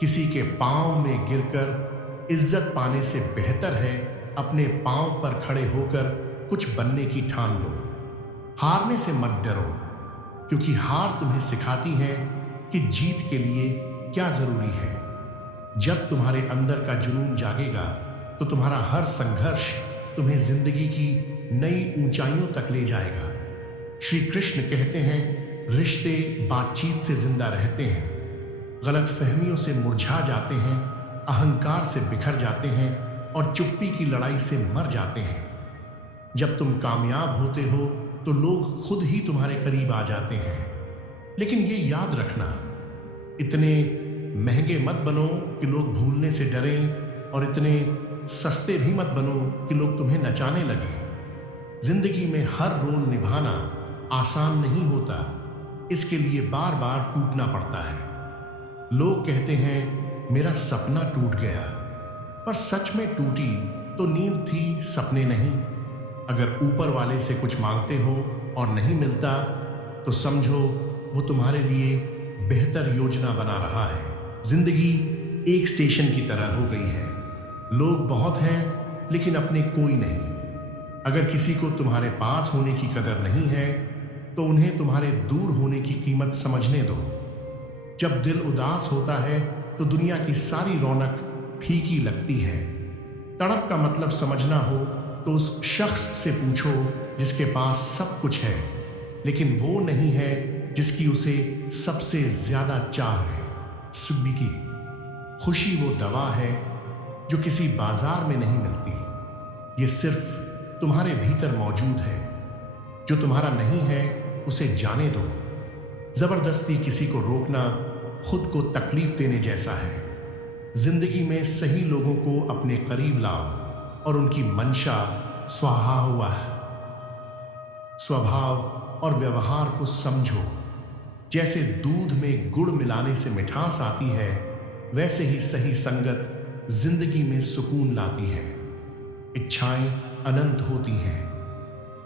किसी के पांव में गिरकर इज्जत पाने से बेहतर है अपने पांव पर खड़े होकर कुछ बनने की ठान लो। हारने से मत डरो, क्योंकि हार तुम्हें सिखाती है कि जीत के लिए क्या जरूरी है। जब तुम्हारे अंदर का जुनून जागेगा तो तुम्हारा हर संघर्ष तुम्हें जिंदगी की नई ऊंचाइयों तक ले जाएगा। श्री कृष्ण कहते हैं, रिश्ते बातचीत से जिंदा रहते हैं, गलत फहमियों से मुरझा जाते हैं, अहंकार से बिखर जाते हैं और चुप्पी की लड़ाई से मर जाते हैं। जब तुम कामयाब होते हो तो लोग खुद ही तुम्हारे करीब आ जाते हैं। लेकिन ये याद रखना, इतने महंगे मत बनो कि लोग भूलने से डरें और इतने सस्ते भी मत बनो कि लोग तुम्हें नचाने लगें। जिंदगी में हर रोल निभाना आसान नहीं होता, इसके लिए बार बार टूटना पड़ता है। लोग कहते हैं मेरा सपना टूट गया, पर सच में टूटी तो नींद थी, सपने नहीं। अगर ऊपर वाले से कुछ मांगते हो और नहीं मिलता तो समझो वो तुम्हारे लिए बेहतर योजना बना रहा है। जिंदगी एक स्टेशन की तरह हो गई है, लोग बहुत हैं लेकिन अपने कोई नहीं। अगर किसी को तुम्हारे पास होने की कदर नहीं है तो उन्हें तुम्हारे दूर होने की कीमत समझने दो। जब दिल उदास होता है तो दुनिया की सारी रौनक फीकी लगती है। तड़प का मतलब समझना हो तो उस शख्स से पूछो जिसके पास सब कुछ है लेकिन वो नहीं है जिसकी उसे सबसे ज्यादा चाह है। सिद्दीकी, खुशी वो दवा है जो किसी बाजार में नहीं मिलती, ये सिर्फ तुम्हारे भीतर मौजूद है। जो तुम्हारा नहीं है उसे जाने दो। जबरदस्ती किसी को रोकना खुद को तकलीफ देने जैसा है। जिंदगी में सही लोगों को अपने करीब लाओ और उनकी मंशा, स्वभाव और व्यवहार को समझो। जैसे दूध में गुड़ मिलाने से मिठास आती है, वैसे ही सही संगत जिंदगी में सुकून लाती है। इच्छाएं अनंत होती हैं,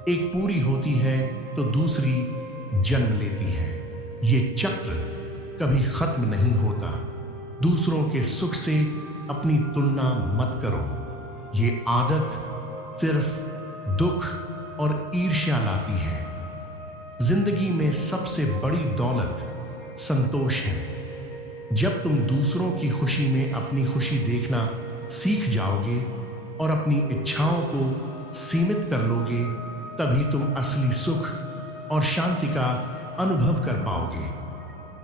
एक पूरी होती है तो दूसरी जन्म लेती है। ये चक्र कभी खत्म नहीं होता। दूसरों के सुख से अपनी तुलना मत करो, ये आदत सिर्फ दुख और ईर्ष्या लाती है। जिंदगी में सबसे बड़ी दौलत संतोष है। जब तुम दूसरों की खुशी में अपनी खुशी देखना सीख जाओगे और अपनी इच्छाओं को सीमित कर लोगे, तभी तुम असली सुख और शांति का अनुभव कर पाओगे।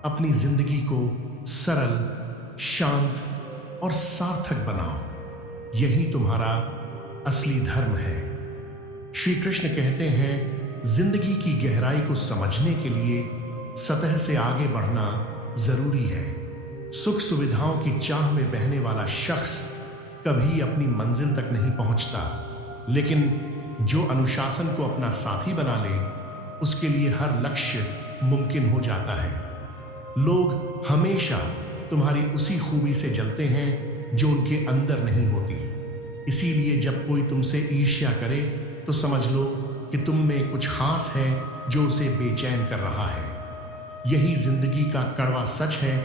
अपनी जिंदगी को सरल, शांत और सार्थक बनाओ, यही तुम्हारा असली धर्म है। श्री कृष्ण कहते हैं, जिंदगी की गहराई को समझने के लिए सतह से आगे बढ़ना जरूरी है। सुख सुविधाओं की चाह में बहने वाला शख्स कभी अपनी मंजिल तक नहीं पहुंचता, लेकिन जो अनुशासन को अपना साथी बना ले, उसके लिए हर लक्ष्य मुमकिन हो जाता है। लोग हमेशा तुम्हारी उसी खूबी से जलते हैं जो उनके अंदर नहीं होती। इसीलिए जब कोई तुमसे ईर्ष्या करे तो समझ लो कि तुम में कुछ खास है जो उसे बेचैन कर रहा है। यही जिंदगी का कड़वा सच है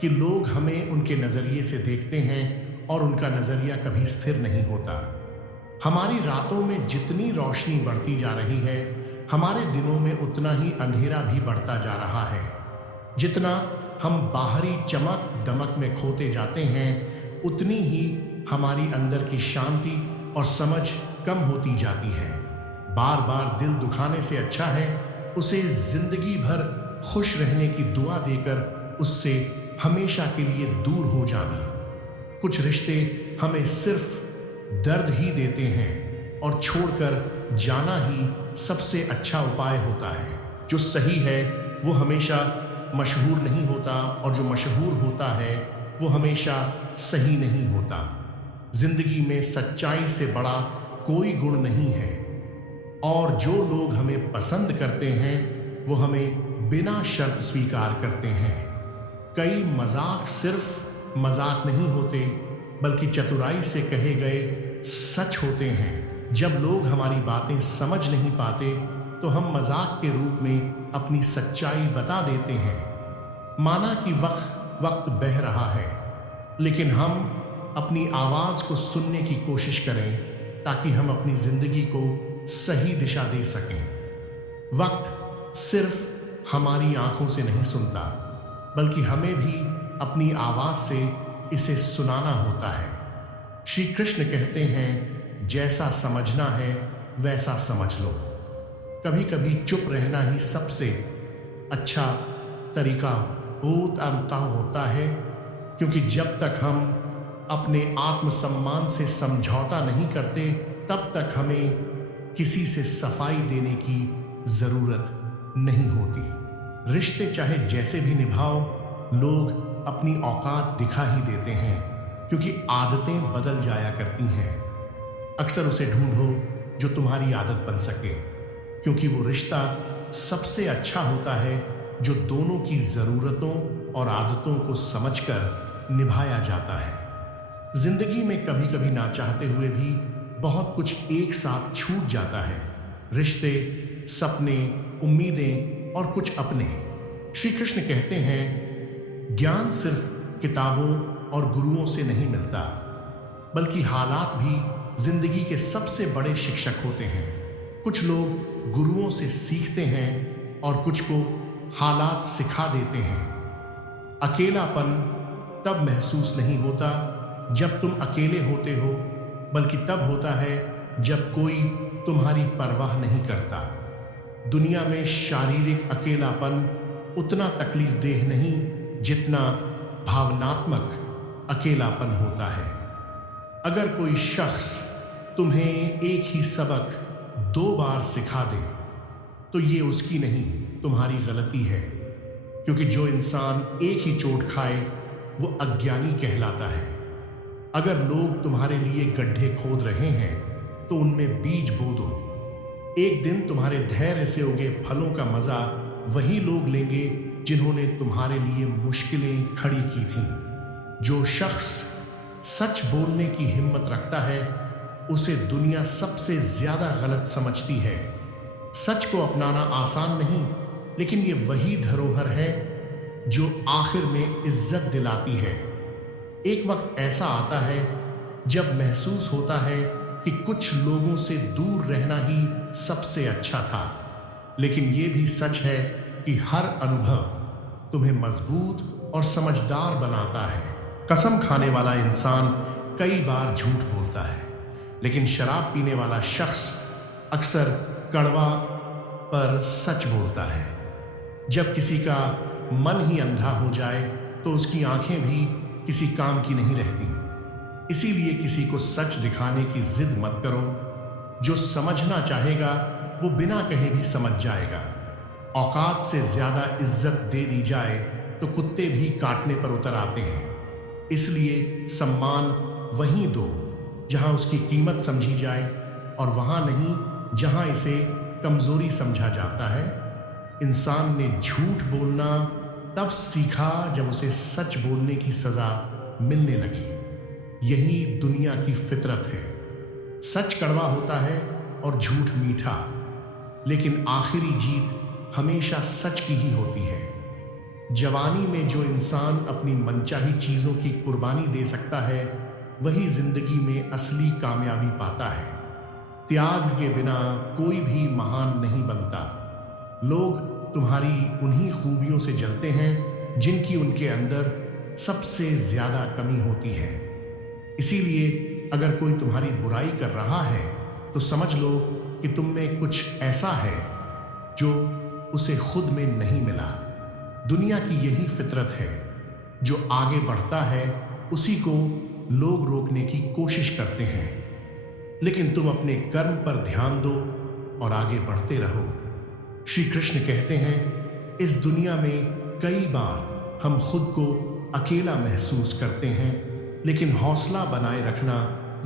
कि लोग हमें उनके नजरिए से देखते हैं और उनका नजरिया कभी स्थिर नहीं होता। हमारी रातों में जितनी रोशनी बढ़ती जा रही है, हमारे दिनों में उतना ही अंधेरा भी बढ़ता जा रहा है। जितना हम बाहरी चमक दमक में खोते जाते हैं, उतनी ही हमारी अंदर की शांति और समझ कम होती जाती है। बार बार दिल दुखाने से अच्छा है उसे जिंदगी भर खुश रहने की दुआ देकर उससे हमेशा के लिए दूर हो जाना। कुछ रिश्ते हमें सिर्फ दर्द ही देते हैं और छोड़कर जाना ही सबसे अच्छा उपाय होता है। जो सही है वो हमेशा मशहूर नहीं होता और जो मशहूर होता है वो हमेशा सही नहीं होता। जिंदगी में सच्चाई से बड़ा कोई गुण नहीं है, और जो लोग हमें पसंद करते हैं वो हमें बिना शर्त स्वीकार करते हैं। कई मजाक सिर्फ मजाक नहीं होते, बल्कि चतुराई से कहे गए सच होते हैं। जब लोग हमारी बातें समझ नहीं पाते तो हम मजाक के रूप में अपनी सच्चाई बता देते हैं। माना कि वक्त बह रहा है, लेकिन हम अपनी आवाज को सुनने की कोशिश करें ताकि हम अपनी जिंदगी को सही दिशा दे सकें। वक्त सिर्फ हमारी आंखों से नहीं सुनता, बल्कि हमें भी अपनी आवाज से इसे सुनाना होता है। श्री कृष्ण कहते हैं, जैसा समझना है वैसा समझ लो। कभी कभी चुप रहना ही सबसे अच्छा तरीका होता है, क्योंकि जब तक हम अपने आत्मसम्मान से समझौता नहीं करते तब तक हमें किसी से सफाई देने की जरूरत नहीं होती। रिश्ते चाहे जैसे भी निभाओ, लोग अपनी औकात दिखा ही देते हैं, क्योंकि आदतें बदल जाया करती हैं। अक्सर उसे ढूंढो जो तुम्हारी आदत बन सके, क्योंकि वो रिश्ता सबसे अच्छा होता है जो दोनों की जरूरतों और आदतों को समझकर निभाया जाता है। जिंदगी में कभी कभी ना चाहते हुए भी बहुत कुछ एक साथ छूट जाता है। रिश्ते, सपने, उम्मीदें और कुछ अपने। श्री कृष्ण कहते हैं, ज्ञान सिर्फ किताबों और गुरुओं से नहीं मिलता, बल्कि हालात भी जिंदगी के सबसे बड़े शिक्षक होते हैं। कुछ लोग गुरुओं से सीखते हैं और कुछ को हालात सिखा देते हैं। अकेलापन तब महसूस नहीं होता जब तुम अकेले होते हो, बल्कि तब होता है जब कोई तुम्हारी परवाह नहीं करता। दुनिया में शारीरिक अकेलापन उतना तकलीफदेह नहीं जितना भावनात्मक अकेलापन होता है। अगर कोई शख्स तुम्हें एक ही सबक 2 बार सिखा दे तो ये उसकी नहीं, तुम्हारी गलती है, क्योंकि जो इंसान एक ही चोट खाए वो अज्ञानी कहलाता है। अगर लोग तुम्हारे लिए गड्ढे खोद रहे हैं तो उनमें बीज बो दो। एक दिन तुम्हारे धैर्य से उगे फलों का मजा वही लोग लेंगे जिन्होंने तुम्हारे लिए मुश्किलें खड़ी की थीं। जो शख्स सच बोलने की हिम्मत रखता है उसे दुनिया सबसे ज्यादा गलत समझती है। सच को अपनाना आसान नहीं, लेकिन ये वही धरोहर है जो आखिर में इज्जत दिलाती है। एक वक्त ऐसा आता है जब महसूस होता है कि कुछ लोगों से दूर रहना ही सबसे अच्छा था, लेकिन ये भी सच है कि हर अनुभव तुम्हें मजबूत और समझदार बनाता है। कसम खाने वाला इंसान कई बार झूठ बोलता है, लेकिन शराब पीने वाला शख्स अक्सर कड़वा पर सच बोलता है। जब किसी का मन ही अंधा हो जाए तो उसकी आंखें भी किसी काम की नहीं रहती। इसीलिए किसी को सच दिखाने की जिद मत करो। जो समझना चाहेगा वो बिना कहे भी समझ जाएगा। औकात से ज्यादा इज्जत दे दी जाए तो कुत्ते भी काटने पर उतर आते हैं। इसलिए सम्मान वहीं दो जहां उसकी कीमत समझी जाए, और वहां नहीं जहां इसे कमजोरी समझा जाता है। इंसान ने झूठ बोलना तब सीखा जब उसे सच बोलने की सजा मिलने लगी। यही दुनिया की फितरत है। सच कड़वा होता है और झूठ मीठा, लेकिन आखिरी जीत हमेशा सच की ही होती है। जवानी में जो इंसान अपनी मनचाही चीजों की कुर्बानी दे सकता है वही जिंदगी में असली कामयाबी पाता है। त्याग के बिना कोई भी महान नहीं बनता। लोग तुम्हारी उन्हीं खूबियों से जलते हैं जिनकी उनके अंदर सबसे ज्यादा कमी होती है। इसीलिए अगर कोई तुम्हारी बुराई कर रहा है तो समझ लो कि तुम में कुछ ऐसा है जो उसे खुद में नहीं मिला। दुनिया की यही फितरत है, जो आगे बढ़ता है उसी को लोग रोकने की कोशिश करते हैं, लेकिन तुम अपने कर्म पर ध्यान दो और आगे बढ़ते रहो। श्री कृष्ण कहते हैं, इस दुनिया में कई बार हम खुद को अकेला महसूस करते हैं, लेकिन हौसला बनाए रखना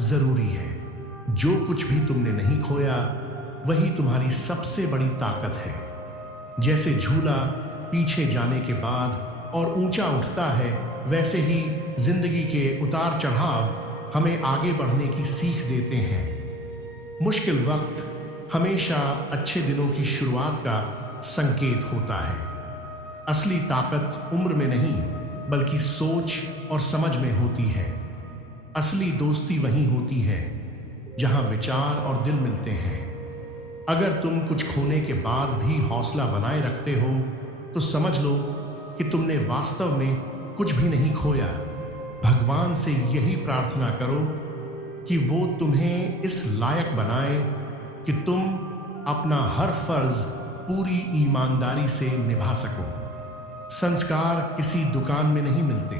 जरूरी है। जो कुछ भी तुमने नहीं खोया वही तुम्हारी सबसे बड़ी ताकत है। जैसे झूला पीछे जाने के बाद और ऊंचा उठता है, वैसे ही जिंदगी के उतार चढ़ाव हमें आगे बढ़ने की सीख देते हैं। मुश्किल वक्त हमेशा अच्छे दिनों की शुरुआत का संकेत होता है। असली ताकत उम्र में नहीं बल्कि सोच और समझ में होती है। असली दोस्ती वहीं होती है जहां विचार और दिल मिलते हैं। अगर तुम कुछ खोने के बाद भी हौसला बनाए रखते हो तो समझ लो कि तुमने वास्तव में कुछ भी नहीं खोया। भगवान से यही प्रार्थना करो कि वो तुम्हें इस लायक बनाए कि तुम अपना हर फर्ज पूरी ईमानदारी से निभा सको। संस्कार किसी दुकान में नहीं मिलते,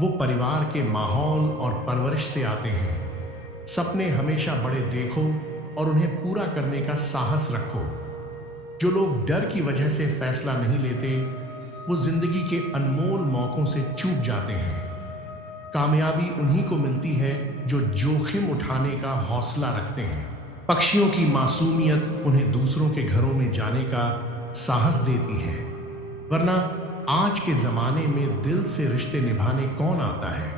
वो परिवार के माहौल और परवरिश से आते हैं। सपने हमेशा बड़े देखो और उन्हें पूरा करने का साहस रखो। जो लोग डर की वजह से फैसला नहीं लेते वो जिंदगी के अनमोल मौकों से चूक जाते हैं। कामयाबी उन्हीं को मिलती है जो जोखिम उठाने का हौसला रखते हैं। पक्षियों की मासूमियत उन्हें दूसरों के घरों में जाने का साहस देती है, वरना आज के जमाने में दिल से रिश्ते निभाने कौन आता है।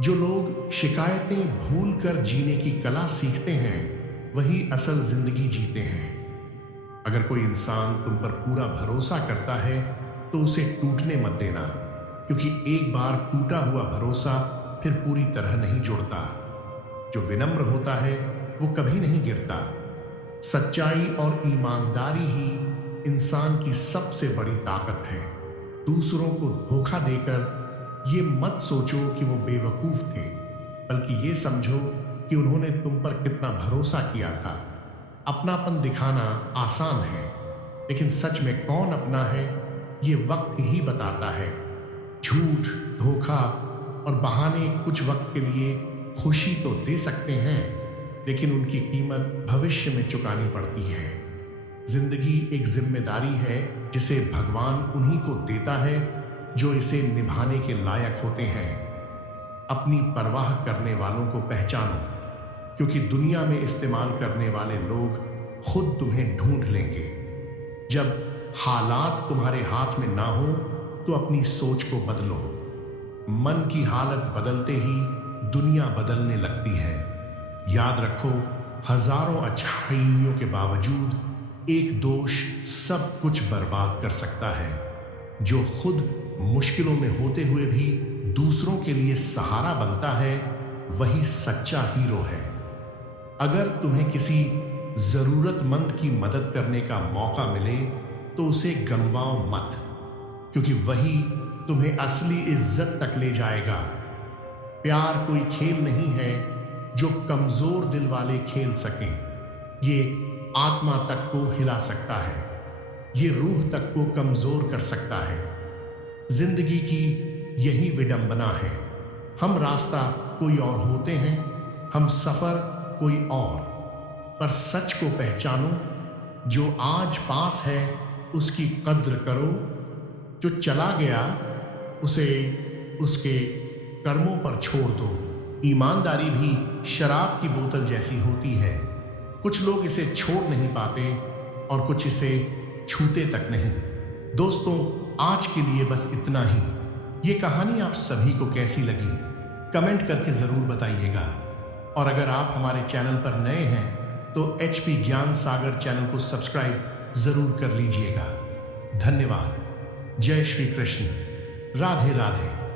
जो लोग शिकायतें भूल कर जीने की कला सीखते हैं वही असल जिंदगी जीते हैं। अगर कोई इंसान तुम पर पूरा भरोसा करता है तो उसे टूटने मत देना, क्योंकि एक बार टूटा हुआ भरोसा फिर पूरी तरह नहीं जुड़ता। जो विनम्र होता है वो कभी नहीं गिरता। सच्चाई और ईमानदारी ही इंसान की सबसे बड़ी ताकत है। दूसरों को धोखा देकर ये मत सोचो कि वो बेवकूफ थे, बल्कि ये समझो कि उन्होंने तुम पर कितना भरोसा किया था। अपनापन दिखाना आसान है, लेकिन सच में कौन अपना है ये वक्त ही बताता है। झूठ, धोखा और बहाने कुछ वक्त के लिए खुशी तो दे सकते हैं, लेकिन उनकी कीमत भविष्य में चुकानी पड़ती है। जिंदगी एक जिम्मेदारी है जिसे भगवान उन्हीं को देता है जो इसे निभाने के लायक होते हैं। अपनी परवाह करने वालों को पहचानो, क्योंकि दुनिया में इस्तेमाल करने वाले लोग खुद तुम्हें ढूंढ लेंगे। जब हालात तुम्हारे हाथ में ना हो तो अपनी सोच को बदलो। मन की हालत bदलते ही दुनिया बदलने लगती है। याद रखो, हजारों अच्छाइयों के बावजूद एक दोष सब कुछ बर्बाद कर सकता है। जो खुद मुश्किलों में होते हुए भी दूसरों के लिए सहारा बनता है वही सच्चा हीरो है। अगर तुम्हें किसी जरूरतमंद की मदद करने का मौका मिले तो उसे गंवाओ मत, क्योंकि वही तुम्हें असली इज्जत तक ले जाएगा। प्यार कोई खेल नहीं है जो कमजोर दिल वाले खेल सकें। ये आत्मा तक को हिला सकता है, ये रूह तक को कमजोर कर सकता है। जिंदगी की यही विडंबना है। हम रास्ता कोई और होते हैं, हम सफर कोई और, पर सच को पहचानो। जो आज पास है उसकी कद्र करो, जो चला गया उसे उसके कर्मों पर छोड़ दो। ईमानदारी भी शराब की बोतल जैसी होती है। कुछ लोग इसे छोड़ नहीं पाते और कुछ इसे छूते तक नहीं। दोस्तों, आज के लिए बस इतना ही। ये कहानी आप सभी को कैसी लगी कमेंट करके ज़रूर बताइएगा। और अगर आप हमारे चैनल पर नए हैं तो HP ज्ञान सागर चैनल को सब्सक्राइब ज़रूर कर लीजिएगा। धन्यवाद। जय श्री कृष्ण। राधे राधे।